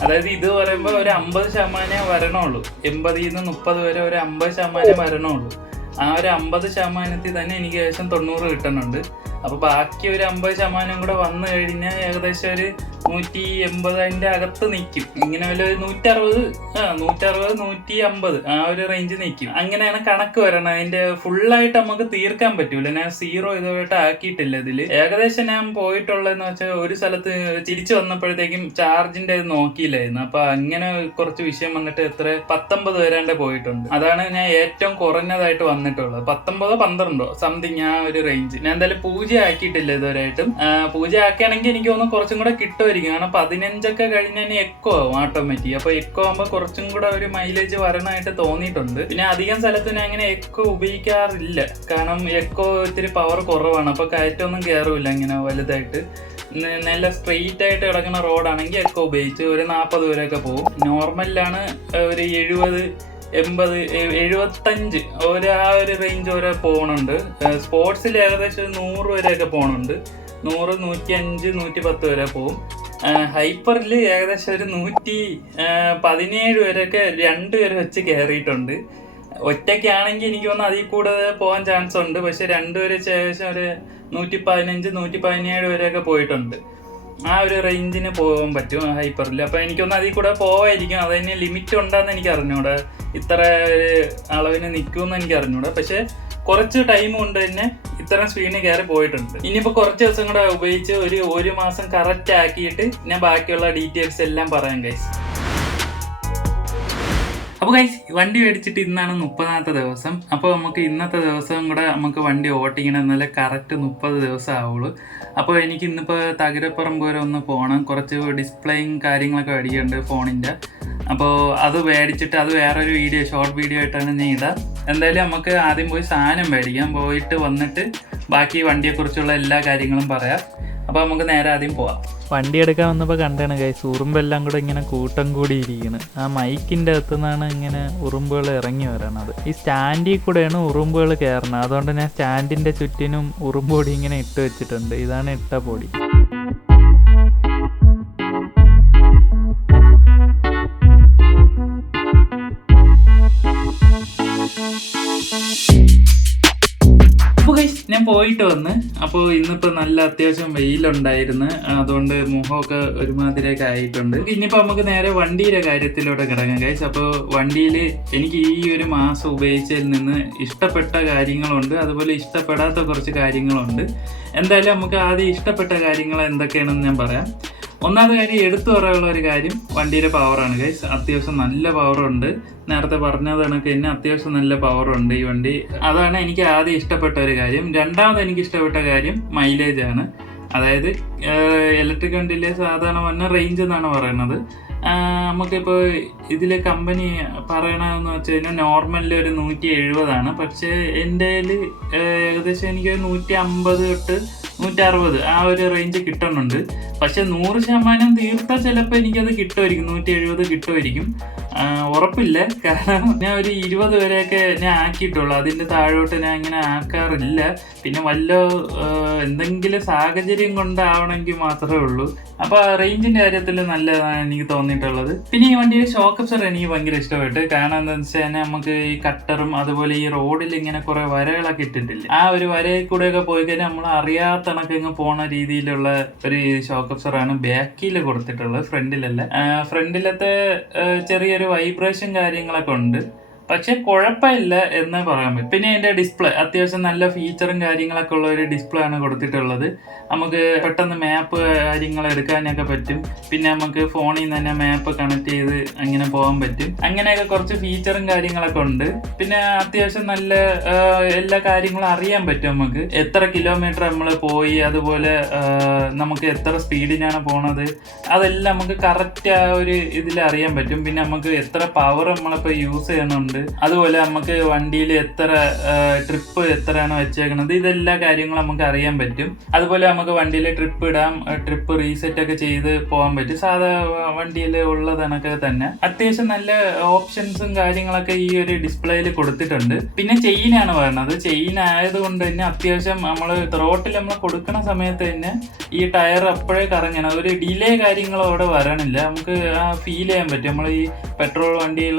അതായത് ഇത് പറയുമ്പോൾ ഒരു 50% വരണുള്ളൂ. 80-30 വരെ ഒരു 50% വരണുള്ളൂ. ആ ഒരു 50% തന്നെ എനിക്ക് ഏകദേശം 90 കിട്ടുന്നുണ്ട്. അപ്പൊ ബാക്കി ഒരു 50% കൂടെ വന്നു കഴിഞ്ഞാൽ ഏകദേശം ഒരു 180 അകത്ത് നിൽക്കും. ഇങ്ങനെ വല്ല 160, 150 ആ ഒരു റേഞ്ച് നിൽക്കും. അങ്ങനെയാണ് കണക്ക് വരണം. അതിന്റെ ഫുള്ളായിട്ട് നമുക്ക് തീർക്കാൻ പറ്റൂല. ഞാൻ 0 ഇതുമായിട്ട് ആക്കിയിട്ടില്ല ഇതില്. ഏകദേശം ഞാൻ പോയിട്ടുള്ളതെന്ന് വെച്ചാൽ ഒരു സ്ഥലത്ത് തിരിച്ചു വന്നപ്പോഴത്തേക്കും ചാർജിന്റെ ഇത് നോക്കിയില്ലായിരുന്നു. അപ്പൊ അങ്ങനെ കുറച്ച് വിഷയം വന്നിട്ട് എത്ര 19 വരാണ്ട് പോയിട്ടുണ്ട്. അതാണ് ഞാൻ ഏറ്റവും കുറഞ്ഞതായിട്ട് വന്നിട്ടുള്ളത്. 19-12 സംതിങ് ആ ഒരു റേഞ്ച്. ഞാൻ എന്തായാലും പൂജ ആക്കിയിട്ടില്ല ഇതുവരെയായിട്ടും. പൂജ ആക്കുകയാണെങ്കിൽ എനിക്ക് തോന്നുന്നു കുറച്ചും കൂടെ കിട്ടുമായിരിക്കും. കാരണം 15 കഴിഞ്ഞാൽ എക്കോ ആവും ഓട്ടോമാറ്റിക്. അപ്പൊ എക്കോ ആകുമ്പോൾ കുറച്ചും കൂടെ ഒരു മൈലേജ് വരണമായിട്ട് തോന്നിയിട്ടുണ്ട്. പിന്നെ അധികം സ്ഥലത്ത് ഞാൻ അങ്ങനെ എക്കോ ഉപയോഗിക്കാറില്ല. കാരണം എക്കോ ഇത്തിരി പവർ കുറവാണ്. അപ്പൊ കയറ്റമൊന്നും കയറില്ല ഇങ്ങനെ വലുതായിട്ട്. നല്ല സ്ട്രെയിറ്റ് ആയിട്ട് കിടക്കുന്ന റോഡാണെങ്കിൽ എക്കോ ഉപയോഗിച്ച് ഒരു 40 വരെയൊക്കെ പോകും. നോർമലിലാണ് ഒരു 70, 80, 75 ആ ഒരു റേഞ്ച് വരെ പോകുന്നുണ്ട്. സ്പോർട്സിൽ ഏകദേശം 100 വരെയൊക്കെ പോകുന്നുണ്ട്. 100, 105, 110 വരെ പോകും. ഹൈപ്പറിൽ ഏകദേശം ഒരു 117 വരെയൊക്കെ 2 പേര് വെച്ച് കയറിയിട്ടുണ്ട്. ഒറ്റയ്ക്കാണെങ്കിൽ എനിക്ക് തോന്നുന്നു അതിൽ കൂടുതൽ പോകാൻ ചാൻസ് ഉണ്ട്. പക്ഷെ 2 പേര് ഏകദേശം ഒരു 115, 117 വരെയൊക്കെ പോയിട്ടുണ്ട്. ആ ഒരു റേഞ്ചിന് പോകാൻ പറ്റും ഹൈപ്പറിൽ. അപ്പൊ എനിക്കൊന്ന് അതിൽ കൂടെ പോവായിരിക്കും. അതിന് ലിമിറ്റ് ഉണ്ടെന്ന് എനിക്ക് അറിഞ്ഞൂടാ. ഇത്ര ഒരു അളവിന് നിൽക്കുമെന്ന് എനിക്ക് അറിഞ്ഞൂടാ. പക്ഷെ കുറച്ച് ടൈം കൊണ്ട് തന്നെ ഇത്തരം സ്പീഡിന് കയറി പോയിട്ടുണ്ട്. ഇനിയിപ്പോൾ കുറച്ച് ദിവസം കൂടെ ഉപയോഗിച്ച് ഒരു മാസം കറക്റ്റ് ആക്കിയിട്ട് ഞാൻ ബാക്കിയുള്ള ഡീറ്റെയിൽസ് എല്ലാം പറയാം ഗൈസ്. അപ്പോൾ ഗൈസ് വണ്ടി മേടിച്ചിട്ട് ഇന്നാണ് 30ാമത്തെ ദിവസം. അപ്പോൾ നമുക്ക് ഇന്നത്തെ ദിവസം കൂടെ നമുക്ക് വണ്ടി ഓട്ടിക്കണം, എന്നാലേ കറക്റ്റ് 30 ദിവസം ആവുള്ളൂ. അപ്പോൾ എനിക്ക് ഇന്നിപ്പോൾ തകരപ്പുറം വരെ ഒന്ന് പോകണം. കുറച്ച് ഡിസ്പ്ലേയും കാര്യങ്ങളൊക്കെ മേടിക്കുന്നുണ്ട് ഫോണിൻ്റെ. അപ്പോൾ അത് മേടിച്ചിട്ട് അത് വേറൊരു വീഡിയോ, ഷോർട്ട് വീഡിയോ ആയിട്ടാണ് ഞാൻ ഇടാം. എന്തായാലും നമുക്ക് ആദ്യം പോയി സാധനം മേടിക്കാം. പോയിട്ട് വന്നിട്ട് ബാക്കി വണ്ടിയെക്കുറിച്ചുള്ള എല്ലാ കാര്യങ്ങളും പറയാം. അപ്പോൾ നമുക്ക് നേരെ ആദ്യം പോവാം. വണ്ടി എടുക്കാൻ വന്നപ്പോൾ കണ്ടാണ് ഗൈസ് ഉറുമ്പെല്ലാം കൂടെ ഇങ്ങനെ കൂട്ടം കൂടി ഇരിക്കുന്നത്. ആ മൈക്കിൻ്റെ അകത്തു നിന്നാണ് ഇങ്ങനെ ഉറുമ്പുകൾ ഇറങ്ങി വരണത്. ഈ സ്റ്റാൻഡിൽ കൂടെയാണ് ഉറുമ്പുകൾ കയറുന്നത്. അതുകൊണ്ട് ഞാൻ സ്റ്റാൻഡിൻ്റെ ചുറ്റിനും ഉറുമ്പ് പൊടി ഇങ്ങനെ ഇട്ട് വെച്ചിട്ടുണ്ട്. ഇതാണ് ഇട്ട പൊടി. ഞാൻ പോയിട്ട് വന്ന്. അപ്പോൾ ഇന്നിപ്പോൾ നല്ല അത്യാവശ്യം വെയിലുണ്ടായിരുന്നു. അതുകൊണ്ട് മുഖമൊക്കെ ഒരുമാതിരിയൊക്കെ ആയിട്ടുണ്ട്. ഇനിയിപ്പോൾ നമുക്ക് നേരെ വണ്ടിയുടെ കാര്യത്തിലൂടെ കിടക്കാം ഗൈസ്. അപ്പോൾ വണ്ടിയിൽ എനിക്ക് ഈ ഒരു മാസം ഉപയോഗിച്ചതിൽ നിന്ന് ഇഷ്ടപ്പെട്ട കാര്യങ്ങളുണ്ട്, അതുപോലെ ഇഷ്ടപ്പെടാത്ത കുറച്ച് കാര്യങ്ങളുണ്ട്. എന്തായാലും നമുക്ക് ആദ്യം ഇഷ്ടപ്പെട്ട കാര്യങ്ങൾ എന്തൊക്കെയാണെന്ന് ഞാൻ പറയാം. ഒന്നാമത്തെ കാര്യം, എടുത്തു പറയാനുള്ള ഒരു കാര്യം വണ്ടിയുടെ പവറാണ് ഗൈസ്. അത്യാവശ്യം നല്ല പവറുണ്ട്. നേരത്തെ പറഞ്ഞത് കണക്ക് തന്നെ അത്യാവശ്യം നല്ല പവറുണ്ട് ഈ വണ്ടി. അതാണ് എനിക്ക് ആദ്യം ഇഷ്ടപ്പെട്ട ഒരു കാര്യം. രണ്ടാമത് എനിക്ക് ഇഷ്ടപ്പെട്ട കാര്യം മൈലേജ് ആണ്. അതായത് ഇലക്ട്രിക് വണ്ടിയിൽ സാധാരണ വന്ന റേഞ്ച് എന്നാണ് പറയുന്നത്. നമുക്കിപ്പോൾ ഇതിൽ കമ്പനി പറയണമെന്ന് വെച്ച് കഴിഞ്ഞാൽ നോർമലിൽ ഒരു 170 പക്ഷേ എൻ്റെ കയ്യിൽ ഏകദേശം എനിക്ക് 150 തൊട്ട് 160 ആ ഒരു റേഞ്ച് കിട്ടുന്നുണ്ട്. പക്ഷെ 100% തീർത്താൽ ചിലപ്പോൾ എനിക്കത് കിട്ടുമായിരിക്കും, 170 കിട്ടുമായിരിക്കും. ഉറപ്പില്ല. കാരണം ഞാൻ ഒരു 20 വരെയൊക്കെ ഞാൻ ആക്കിയിട്ടുള്ളൂ. അതിൻ്റെ താഴോട്ട് ഞാൻ ഇങ്ങനെ ആക്കാറില്ല. പിന്നെ വല്ല എന്തെങ്കിലും സാഹചര്യം കൊണ്ടാവണമെങ്കിൽ മാത്രമേ ഉള്ളൂ. അപ്പോൾ റേഞ്ചിൻ്റെ കാര്യത്തിൽ നല്ലതാണ് എനിക്ക് തോന്നിയിട്ടുള്ളത്. പിന്നെ ഈ വണ്ടിയുടെ ഷോക്ക് അബ്സോർബർ എനിക്ക് ഭയങ്കര ഇഷ്ടപ്പെട്ടു. കാരണം എന്താണെന്ന് വെച്ച് കഴിഞ്ഞാൽ നമുക്ക് ഈ കട്ടറും അതുപോലെ ഈ റോഡിൽ ഇങ്ങനെ കുറെ വരകളൊക്കെ ഇട്ടിട്ടില്ല. ആ ഒരു വരയിൽ കൂടെയൊക്കെ പോയി കഴിഞ്ഞാൽ നമ്മൾ അറിയാത്ത കണക്കിങ്ങ് പോണ രീതിയിലുള്ള ഒരു ഷോക്ക് അബ്സോർബറാണ് ബാക്കിൽ കൊടുത്തിട്ടുള്ളത്, ഫ്രണ്ടിലല്ല. ഫ്രണ്ടിലത്തെ ചെറിയൊരു വൈബ്രേഷൻ കാര്യങ്ങളൊക്കെ ഉണ്ട്, പക്ഷെ കുഴപ്പമില്ല എന്ന് പറയാൻ പറ്റും. പിന്നെ അതിൻ്റെ ഡിസ്പ്ലേ അത്യാവശ്യം നല്ല ഫീച്ചറും കാര്യങ്ങളൊക്കെ ഉള്ള ഒരു ഡിസ്പ്ലേ ആണ് കൊടുത്തിട്ടുള്ളത്. നമുക്ക് പെട്ടെന്ന് മാപ്പ് കാര്യങ്ങൾ എടുക്കാനൊക്കെ പറ്റും. പിന്നെ നമുക്ക് ഫോണിൽ നിന്ന് തന്നെ മാപ്പ് കണക്ട് ചെയ്ത് അങ്ങനെ പോകാൻ പറ്റും. അങ്ങനെയൊക്കെ കുറച്ച് ഫീച്ചറും കാര്യങ്ങളൊക്കെ ഉണ്ട്. പിന്നെ അത്യാവശ്യം നല്ല എല്ലാ കാര്യങ്ങളും അറിയാൻ പറ്റും. നമുക്ക് എത്ര കിലോമീറ്റർ നമ്മൾ പോയി, അതുപോലെ നമുക്ക് എത്ര സ്പീഡിനാണ് പോണത്, അതെല്ലാം നമുക്ക് കറക്റ്റ് ആ ഒരു ഇതിൽ അറിയാൻ പറ്റും. പിന്നെ നമുക്ക് എത്ര പവർ നമ്മളിപ്പോൾ യൂസ് ചെയ്യുന്നുണ്ട്, കൊടുത്തിട്ടുണ്ട്. അതുപോലെ നമുക്ക് വണ്ടിയിൽ എത്ര ട്രിപ്പ് എത്രയാണ് വെച്ചേക്കുന്നത്, ഇതെല്ലാ കാര്യങ്ങളും നമുക്ക് അറിയാൻ പറ്റും. അതുപോലെ നമുക്ക് വണ്ടിയിൽ ട്രിപ്പ് ഇടാം, ട്രിപ്പ് റീസെറ്റ് ഒക്കെ ചെയ്ത് പോകാൻ പറ്റും. സാധാ വണ്ടിയിൽ ഉള്ളതണക്കെ തന്നെ അത്യാവശ്യം നല്ല ഓപ്ഷൻസും കാര്യങ്ങളൊക്കെ ഈ ഒരു ഡിസ്പ്ലേയിൽ കൊടുത്തിട്ടുണ്ട്. പിന്നെ ചെയിനാണ് പറയുന്നത്. ചെയിൻ ആയതുകൊണ്ട് തന്നെ അത്യാവശ്യം നമ്മൾ ത്രോട്ടിൽ നമ്മൾ കൊടുക്കണ സമയത്ത് തന്നെ ഈ ടയർ അപ്പോഴേ കറങ്ങണം. ഒരു ഡിലേ കാര്യങ്ങളോ അവിടെ വരണില്ല. നമുക്ക് ആ ഫീൽ ചെയ്യാൻ പറ്റും. നമ്മൾ ഈ പെട്രോൾ വണ്ടികൾ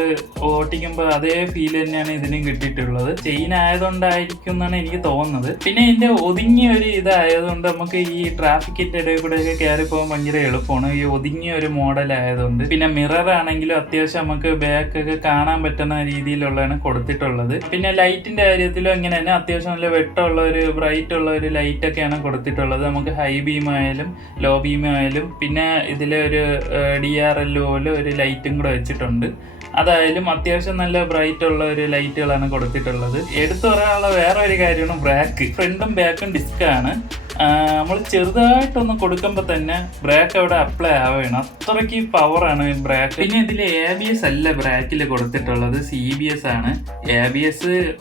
ഓട്ടിക്കുമ്പോൾ അതേ ഫീൽ തന്നെയാണ് ഇതിനും കിട്ടിയിട്ടുള്ളത്. ചെയിൻ ആയതുകൊണ്ടായിരിക്കും എന്നാണ് എനിക്ക് തോന്നുന്നത്. പിന്നെ ഇതിന്റെ ഒതുങ്ങിയ ഒരു ഇതായതുകൊണ്ട് നമുക്ക് ഈ ട്രാഫിക്കിന്റെ ഇടയിൽ കൂടെ ഒക്കെ കയറി പോകാൻ ഭയങ്കര എളുപ്പമാണ്, ഈ ഒതുങ്ങിയ ഒരു മോഡൽ ആയതുകൊണ്ട്. പിന്നെ മിറർ ആണെങ്കിലും അത്യാവശ്യം നമുക്ക് ബാക്ക് ഒക്കെ കാണാൻ പറ്റുന്ന രീതിയിലുള്ളതാണ് കൊടുത്തിട്ടുള്ളത്. പിന്നെ ലൈറ്റിന്റെ കാര്യത്തിലും ഇങ്ങനെ തന്നെ അത്യാവശ്യം നല്ല വെട്ടമുള്ള ഒരു ബ്രൈറ്റ് ഉള്ള ഒരു ലൈറ്റ് ഒക്കെയാണ് കൊടുത്തിട്ടുള്ളത്. നമുക്ക് ഹൈ ബീം ആയാലും ലോ ബീം ആയാലും പിന്നെ ഇതിലെ ഒരു DRL പോലെ ഒരു ലൈറ്റും കൂടെ വെച്ചിട്ടുണ്ട്. അതായാലും അത്യാവശ്യം നല്ല ബ്രൈറ്റ് ഉള്ള ഒരു ലൈറ്റുകളാണ് കൊടുത്തിട്ടുള്ളത്. എടുത്തു പറയാനുള്ള വേറെ ഒരു കാര്യമാണ് ബ്രേക്ക്. ഫ്രണ്ടും ബാക്കും ഡിസ്കാണ്. നമ്മൾ ചെറുതായിട്ടൊന്ന് കൊടുക്കുമ്പോൾ തന്നെ ബ്രേക്ക് അവിടെ അപ്ലൈ ആവുകയാണ്. അത്രയ്ക്ക് പവറാണ് ബ്രേക്ക്. പിന്നെ ഇതിൽ ABS അല്ല ബ്രേക്കിൽ കൊടുത്തിട്ടുള്ളത്, CBS ആണ്. ABS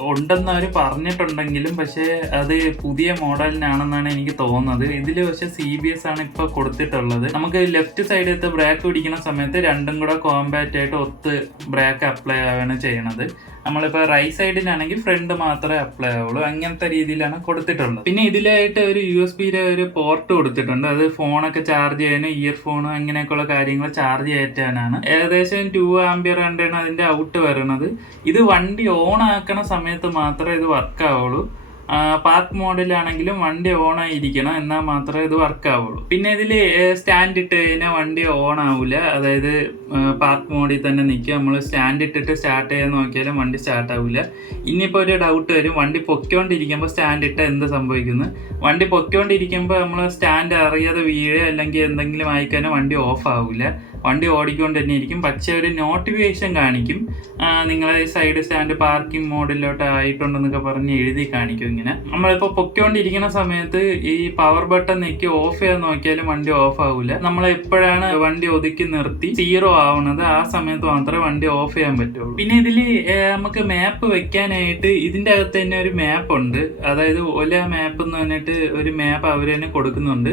ഉണ്ടെന്ന് അവർ പറഞ്ഞിട്ടുണ്ടെങ്കിലും പക്ഷേ അത് പുതിയ മോഡലിനാണെന്നാണ് എനിക്ക് തോന്നുന്നത്. ഇതിൽ പക്ഷെ CBS ആണ് ഇപ്പോൾ കൊടുത്തിട്ടുള്ളത്. നമുക്ക് ലെഫ്റ്റ് സൈഡിലത്തെ ബ്രേക്ക് പിടിക്കുന്ന സമയത്ത് രണ്ടും കൂടെ കോമ്പാക്റ്റ് ആയിട്ട് ഒത്ത് ബ്രേക്ക് അപ്ലൈ ആവുകയാണ് ചെയ്യണത്. നമ്മളിപ്പോൾ റൈറ്റ് സൈഡിലാണെങ്കിൽ ഫ്രണ്ട് മാത്രമേ അപ്ലൈ ആവുള്ളൂ. അങ്ങനത്തെ രീതിയിലാണ് കൊടുത്തിട്ടുള്ളത്. പിന്നെ ഇതിലായിട്ട് ഒരു USB-യുടെ ഒരു പോർട്ട് കൊടുത്തിട്ടുണ്ട്. അത് ഫോണൊക്കെ ചാർജ് ചെയ്യാനും ഇയർഫോൺ അങ്ങനെയൊക്കെയുള്ള കാര്യങ്ങൾ ചാർജ് ചെയ്യാനാണ്. ഏകദേശം 2 ആംപിയർ കണ്ടാണ് അതിന്റെ ഔട്ട് വരുന്നത്. ഇത് വണ്ടി ഓൺ ആക്കണ സമയത്ത് മാത്രമേ ഇത് വർക്ക് ആവുള്ളൂ. പാർക്ക് മോഡിലാണെങ്കിലും വണ്ടി ഓൺ ആയിരിക്കണം, എന്നാൽ മാത്രമേ ഇത് വർക്ക് ആവുള്ളൂ. പിന്നെ ഇതിൽ സ്റ്റാൻഡ് ഇട്ട് കഴിഞ്ഞാൽ വണ്ടി ഓൺ ആവില്ല. അതായത് പാർക്ക് മോഡിൽ തന്നെ നിൽക്കുക. നമ്മൾ സ്റ്റാൻഡ് ഇട്ടിട്ട് സ്റ്റാർട്ട് ചെയ്യാൻ നോക്കിയാലും വണ്ടി സ്റ്റാർട്ട് ആവില്ല. ഇനിയിപ്പോൾ ഒരു ഡൗട്ട് വരും, വണ്ടി പൊയ്ക്കൊണ്ടിരിക്കുമ്പോൾ സ്റ്റാൻഡ് ഇട്ടാൽ എന്ത് സംഭവിക്കുന്നു? വണ്ടി പൊയ്ക്കൊണ്ടിരിക്കുമ്പോൾ നമ്മൾ സ്റ്റാൻഡ് അറിയാതെ വീഴുക അല്ലെങ്കിൽ എന്തെങ്കിലും ആയിക്കാനും വണ്ടി ഓഫ് ആവില്ല. വണ്ടി ഓടിക്കൊണ്ട് തന്നെ ഇരിക്കും. പക്ഷേ ഒരു നോട്ടിഫിക്കേഷൻ കാണിക്കും, നിങ്ങളെ സൈഡ് സ്റ്റാൻഡ് പാർക്കിംഗ് മോഡിലോട്ട് ആയിട്ടുണ്ടെന്നൊക്കെ പറഞ്ഞ് എഴുതി കാണിക്കും. ഇങ്ങനെ നമ്മളിപ്പോൾ പൊയ്ക്കൊണ്ടിരിക്കുന്ന സമയത്ത് ഈ പവർ ബട്ടൺ നെക്കി ഓഫ് ചെയ്യാൻ നോക്കിയാലും വണ്ടി ഓഫ് ആവില്ല. നമ്മൾ എപ്പോഴാണ് വണ്ടി ഒതുക്കി നിർത്തി 0 ആവണത് ആ സമയത്ത് മാത്രമേ വണ്ടി ഓഫ് ചെയ്യാൻ പറ്റുള്ളൂ. പിന്നെ ഇതിൽ നമുക്ക് മാപ്പ് വെക്കാനായിട്ട് ഇതിൻ്റെ അകത്ത് തന്നെ ഒരു മാപ്പ് ഉണ്ട്. അതായത് ഓല മാപ്പ് എന്ന് പറഞ്ഞിട്ട് ഒരു മാപ്പ് അവർ തന്നെ കൊടുക്കുന്നുണ്ട്.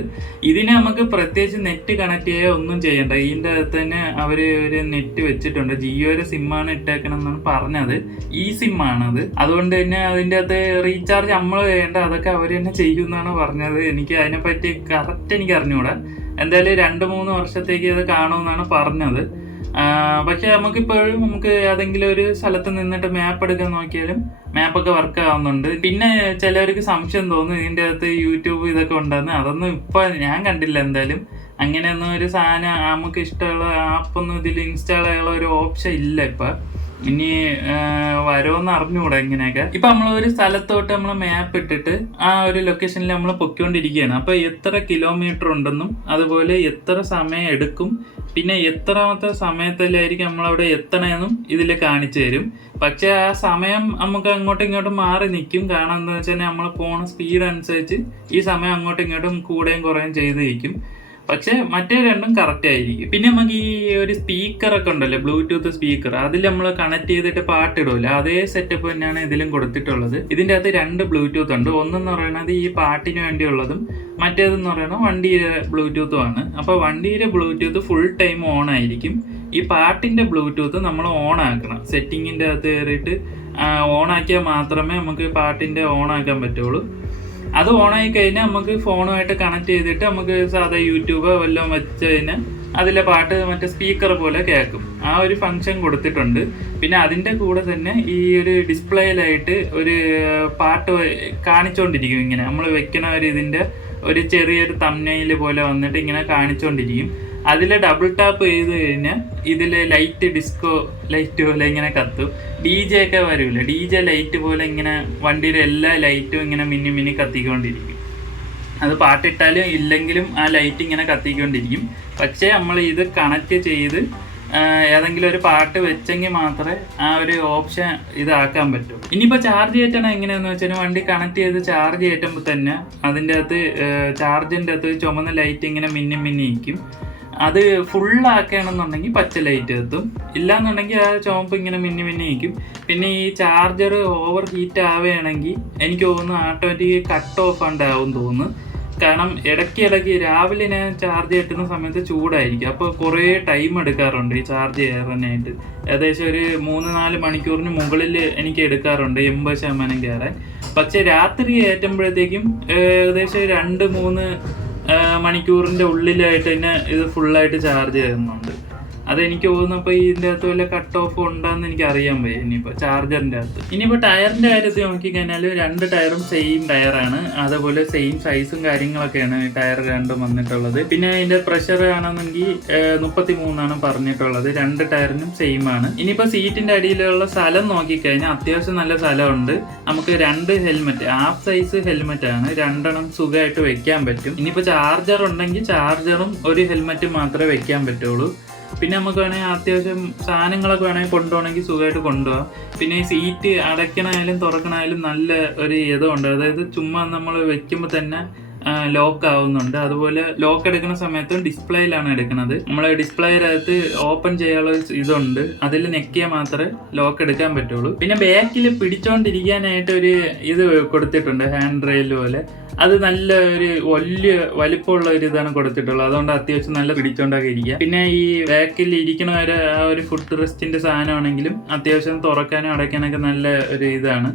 ഇതിന് നമുക്ക് പ്രത്യേകിച്ച് നെറ്റ് കണക്ട് ചെയ്യുക ഒന്നും ചെയ്യണ്ട. ഇതിൻ്റെ അകത്ത് തന്നെ അവർ ഒരു നെറ്റ് വെച്ചിട്ടുണ്ട്. ജിയോയുടെ സിമ്മാണ് ഇട്ടേക്കണം എന്നാണ് പറഞ്ഞത്. ഈ സിമ്മാണത്. അതുകൊണ്ട് തന്നെ അതിൻ്റെ അകത്ത് റീചാർജ് നമ്മൾ ചെയ്യേണ്ട, അതൊക്കെ അവർ തന്നെ ചെയ്യുമെന്നാണ് പറഞ്ഞത്. എനിക്ക് അതിനെപ്പറ്റി കറക്റ്റ് എനിക്ക് അറിഞ്ഞുകൂടാ. എന്തായാലും 2-3 വർഷത്തേക്ക് അത് കാണുമെന്നാണ് പറഞ്ഞത്. പക്ഷെ നമുക്കിപ്പോഴും നമുക്ക് ഏതെങ്കിലും ഒരു സ്ഥലത്ത് നിന്നിട്ട് മാപ്പ് എടുക്കാൻ നോക്കിയാലും മാപ്പൊക്കെ വർക്ക് ആവുന്നുണ്ട്. പിന്നെ ചിലവർക്ക് സംശയം തോന്നും ഇതിൻ്റെ അകത്ത് യൂട്യൂബ് ഇതൊക്കെ ഉണ്ടെന്ന്. അതൊന്നും ഇപ്പം ഞാൻ കണ്ടില്ല. എന്തായാലും അങ്ങനെയൊന്നും ഒരു സാധനം നമുക്ക് ഇഷ്ടമുള്ള ആപ്പൊന്നും ഇതിൽ ഇൻസ്റ്റാൾ ചെയ്യാനുള്ള ഒരു ഓപ്ഷൻ ഇല്ല ഇപ്പം. ഇനി വരുമെന്ന് അറിഞ്ഞുകൂടാ ഇങ്ങനെയൊക്കെ. ഇപ്പം നമ്മളൊരു സ്ഥലത്തോട്ട് നമ്മൾ മാപ്പ് ഇട്ടിട്ട് ആ ഒരു ലൊക്കേഷനിൽ നമ്മൾ പൊയ്ക്കൊണ്ടിരിക്കുകയാണ്. അപ്പോൾ എത്ര കിലോമീറ്റർ ഉണ്ടെന്നും അതുപോലെ എത്ര സമയം എടുക്കും പിന്നെ എത്രാമത്തെ സമയത്തിലായിരിക്കും നമ്മളവിടെ എത്തണമെന്നും ഇതിൽ കാണിച്ചു തരും. പക്ഷേ ആ സമയം നമുക്ക് അങ്ങോട്ടും ഇങ്ങോട്ടും മാറി നിൽക്കും. കാരണം എന്താ വെച്ചാൽ നമ്മൾ പോണ സ്പീഡ് അനുസരിച്ച് ഈ സമയം അങ്ങോട്ടും ഇങ്ങോട്ടും കൂടുകയും കുറയും ചെയ്ത് നിൽക്കും. പക്ഷെ മറ്റേ രണ്ടും കറക്റ്റ് ആയിരിക്കും. പിന്നെ നമുക്ക് ഈ ഒരു സ്പീക്കറൊക്കെ ഉണ്ടല്ലോ, ബ്ലൂടൂത്ത് സ്പീക്കർ, അതിൽ നമ്മൾ കണക്ട് ചെയ്തിട്ട് പാട്ടിടുമല്ലോ, അതേ സെറ്റപ്പ് തന്നെയാണ് ഇതിലും കൊടുത്തിട്ടുള്ളത്. ഇതിൻ്റെ അകത്ത് 2 ബ്ലൂടൂത്ത് ഉണ്ട്. ഒന്നെന്ന് പറയുന്നത് ഈ പാട്ടിന് വേണ്ടിയുള്ളതും മറ്റേതെന്ന് പറയുന്നത് വണ്ടിയുടെ ബ്ലൂടൂത്തും ആണ്. അപ്പോൾ വണ്ടിയുടെ ബ്ലൂടൂത്ത് ഫുൾ ടൈം ഓൺ ആയിരിക്കും. ഈ പാട്ടിൻ്റെ ബ്ലൂടൂത്ത് നമ്മൾ ഓൺ ആക്കണം. സെറ്റിങ്ങിൻ്റെ അകത്ത് കയറിയിട്ട് ഓൺ ആക്കിയാൽ മാത്രമേ നമുക്ക് പാട്ടിൻ്റെ ഓൺ ആക്കാൻ പറ്റുള്ളൂ. അത് ഓണായി കഴിഞ്ഞാൽ നമുക്ക് ഫോണുമായിട്ട് കണക്ട് ചെയ്തിട്ട് നമുക്ക് സാധാ യൂട്യൂബോ വല്ലതും വെച്ച് കഴിഞ്ഞാൽ അതിലെ പാട്ട് മറ്റേ സ്പീക്കർ പോലെ കേൾക്കും. ആ ഒരു ഫങ്ഷൻ കൊടുത്തിട്ടുണ്ട്. പിന്നെ അതിൻ്റെ കൂടെ തന്നെ ഈ ഒരു ഡിസ്പ്ലേയിലായിട്ട് ഒരു പാട്ട് കാണിച്ചുകൊണ്ടിരിക്കും. ഇങ്ങനെ നമ്മൾ വെക്കണ ഒരു ഇതിൻ്റെ ഒരു ചെറിയൊരു തംബ്നെയിൽ പോലെ വന്നിട്ട് ഇങ്ങനെ കാണിച്ചുകൊണ്ടിരിക്കും. അതിൽ ഡബിൾ ടാപ്പ് ചെയ്ത് കഴിഞ്ഞാൽ ഇതിൽ ലൈറ്റ് ഡിസ്കോ ലൈറ്റ് പോലെ ഇങ്ങനെ കത്തും. DJ ഒക്കെ വരില്ല, DJ ലൈറ്റ് പോലെ ഇങ്ങനെ വണ്ടിയുടെ എല്ലാ ലൈറ്റും ഇങ്ങനെ മിന്നി മിന്നി കത്തിക്കൊണ്ടിരിക്കും. അത് പാട്ടിട്ടാലും ഇല്ലെങ്കിലും ആ ലൈറ്റ് ഇങ്ങനെ കത്തിക്കൊണ്ടിരിക്കും. പക്ഷേ നമ്മൾ ഇത് കണക്ട് ചെയ്ത് ഏതെങ്കിലും ഒരു പാട്ട് വെച്ചെങ്കിൽ മാത്രമേ ആ ഒരു ഓപ്ഷൻ ഇതാക്കാൻ പറ്റൂ. ഇനിയിപ്പോൾ ചാർജ് കയറ്റണം എങ്ങനെയാണെന്ന് വെച്ചാൽ വണ്ടി കണക്ട് ചെയ്ത് ചാർജ് കയറ്റുമ്പോൾ തന്നെ അതിൻ്റെ അകത്ത് ചാർജിൻ്റെ അകത്ത് ചുമന്ന ലൈറ്റ് ഇങ്ങനെ മിന്നി മിന്നി നിൽക്കും. അത് ഫുള്ളാക്കുകയാണെന്നുണ്ടെങ്കിൽ പച്ച ലൈറ്റ് എത്തും, ഇല്ലാന്നുണ്ടെങ്കിൽ ആ ചുവപ്പ് ഇങ്ങനെ മിന്നി നിൽക്കും. പിന്നെ ഈ ചാർജർ ഓവർ ഹീറ്റ് ആവുകയാണെങ്കിൽ എനിക്ക് തോന്നുന്നു ഓട്ടോമാറ്റിക് കട്ട് ഓഫ് ആവും തോന്നുന്നു. കാരണം ഇടയ്ക്ക് രാവിലെ ഞാൻ ചാർജ് കെട്ടുന്ന സമയത്ത് ചൂടായിരിക്കും, അപ്പോൾ കുറേ ടൈം എടുക്കാറുണ്ട് ഈ ചാർജ് കയറാനായിട്ട്. ഏകദേശം ഒരു 3-4 മണിക്കൂറിന് മുകളിൽ എനിക്ക് എടുക്കാറുണ്ട് 80% കയറാൻ. പക്ഷെ രാത്രി കയറ്റുമ്പോഴത്തേക്കും ഏകദേശം 2-3 മണിക്കൂറിൻ്റെ ഉള്ളിലായിട്ട് തന്നെ ഇത് ഫുള്ളായിട്ട് ചാർജ് ചെയ്യുന്നുണ്ട്. അതെനിക്ക് തോന്നുന്നപ്പോൾ ഇതിൻ്റെ അകത്ത് വല്ല കട്ട് ഓഫ് ഉണ്ടെന്ന് എനിക്ക് അറിയാൻ വയ്യ ഇനിയിപ്പോൾ ചാർജറിൻ്റെ അകത്ത്. ഇനിയിപ്പോൾ ടയറിൻ്റെ കാര്യത്തിൽ നോക്കിക്കഴിഞ്ഞാൽ 2 ടയറും സെയിം ടയറാണ്, അതേപോലെ സെയിം സൈസും കാര്യങ്ങളൊക്കെയാണ് ഈ ടയർ രണ്ടും വന്നിട്ടുള്ളത്. പിന്നെ ഇതിൻ്റെ പ്രഷർ ആണെന്നെങ്കിൽ 33 പറഞ്ഞിട്ടുള്ളത്. 2 ടയറിനും സെയിം ആണ്. ഇനിയിപ്പോൾ സീറ്റിൻ്റെ അടിയിലുള്ള സ്ഥലം നോക്കിക്കഴിഞ്ഞാൽ അത്യാവശ്യം നല്ല സ്ഥലമുണ്ട്. നമുക്ക് 2 ഹെൽമെറ്റ്, ഹാഫ് സൈസ് ഹെൽമെറ്റ് ആണ്, 2 സുഖമായിട്ട് വെക്കാൻ പറ്റും. ഇനിയിപ്പോൾ ചാർജർ ഉണ്ടെങ്കിൽ ചാർജറും ഒരു ഹെൽമെറ്റ് മാത്രമേ വെക്കാൻ പറ്റുള്ളൂ. പിന്നെ നമുക്ക് വേണമെങ്കിൽ അത്യാവശ്യം സാധനങ്ങളൊക്കെ വേണമെങ്കിൽ കൊണ്ടുപോകണമെങ്കിൽ സുഖമായിട്ട് കൊണ്ടുപോകാം. പിന്നെ ഈ സീറ്റ് അടയ്ക്കണായാലും തുറക്കണായാലും നല്ല ഒരു ഇതുണ്ട്, അതായത് ചുമ്മാ നമ്മൾ വെക്കുമ്പോൾ തന്നെ ലോക്ക് ആവുന്നുണ്ട്. അതുപോലെ ലോക്ക് എടുക്കുന്ന സമയത്തും ഡിസ്പ്ലേയിലാണ് എടുക്കുന്നത്. നമ്മൾ ഡിസ്പ്ലേയിനകത്ത് ഓപ്പൺ ചെയ്യാനുള്ള ഇതുണ്ട്, അതിൽ ഞെക്കിയാൽ മാത്രമേ ലോക്ക് എടുക്കാൻ പറ്റുള്ളൂ. പിന്നെ ബാക്കിൽ പിടിച്ചോണ്ടിരിക്കാനായിട്ട് ഒരു ഇത് കൊടുത്തിട്ടുണ്ട്, ഹാൻഡ് റെയിൽ പോലെ. അത് നല്ല ഒരു വലിയ വലിപ്പമുള്ള ഒരു ഇതാണ് കൊടുത്തിട്ടുള്ളത്, അതുകൊണ്ട് അത്യാവശ്യം നല്ല പിടിച്ചോണ്ടൊക്കെ ഇരിക്കുക. പിന്നെ ഈ ബാക്കിൽ ഇരിക്കണ വരെ ആ ഒരു ഫുഡ് റെസ്റ്റിന്റെ സാധനമാണെങ്കിലും അത്യാവശ്യം തുറക്കാനും അടയ്ക്കാനൊക്കെ നല്ല ഒരു ഇതാണ്.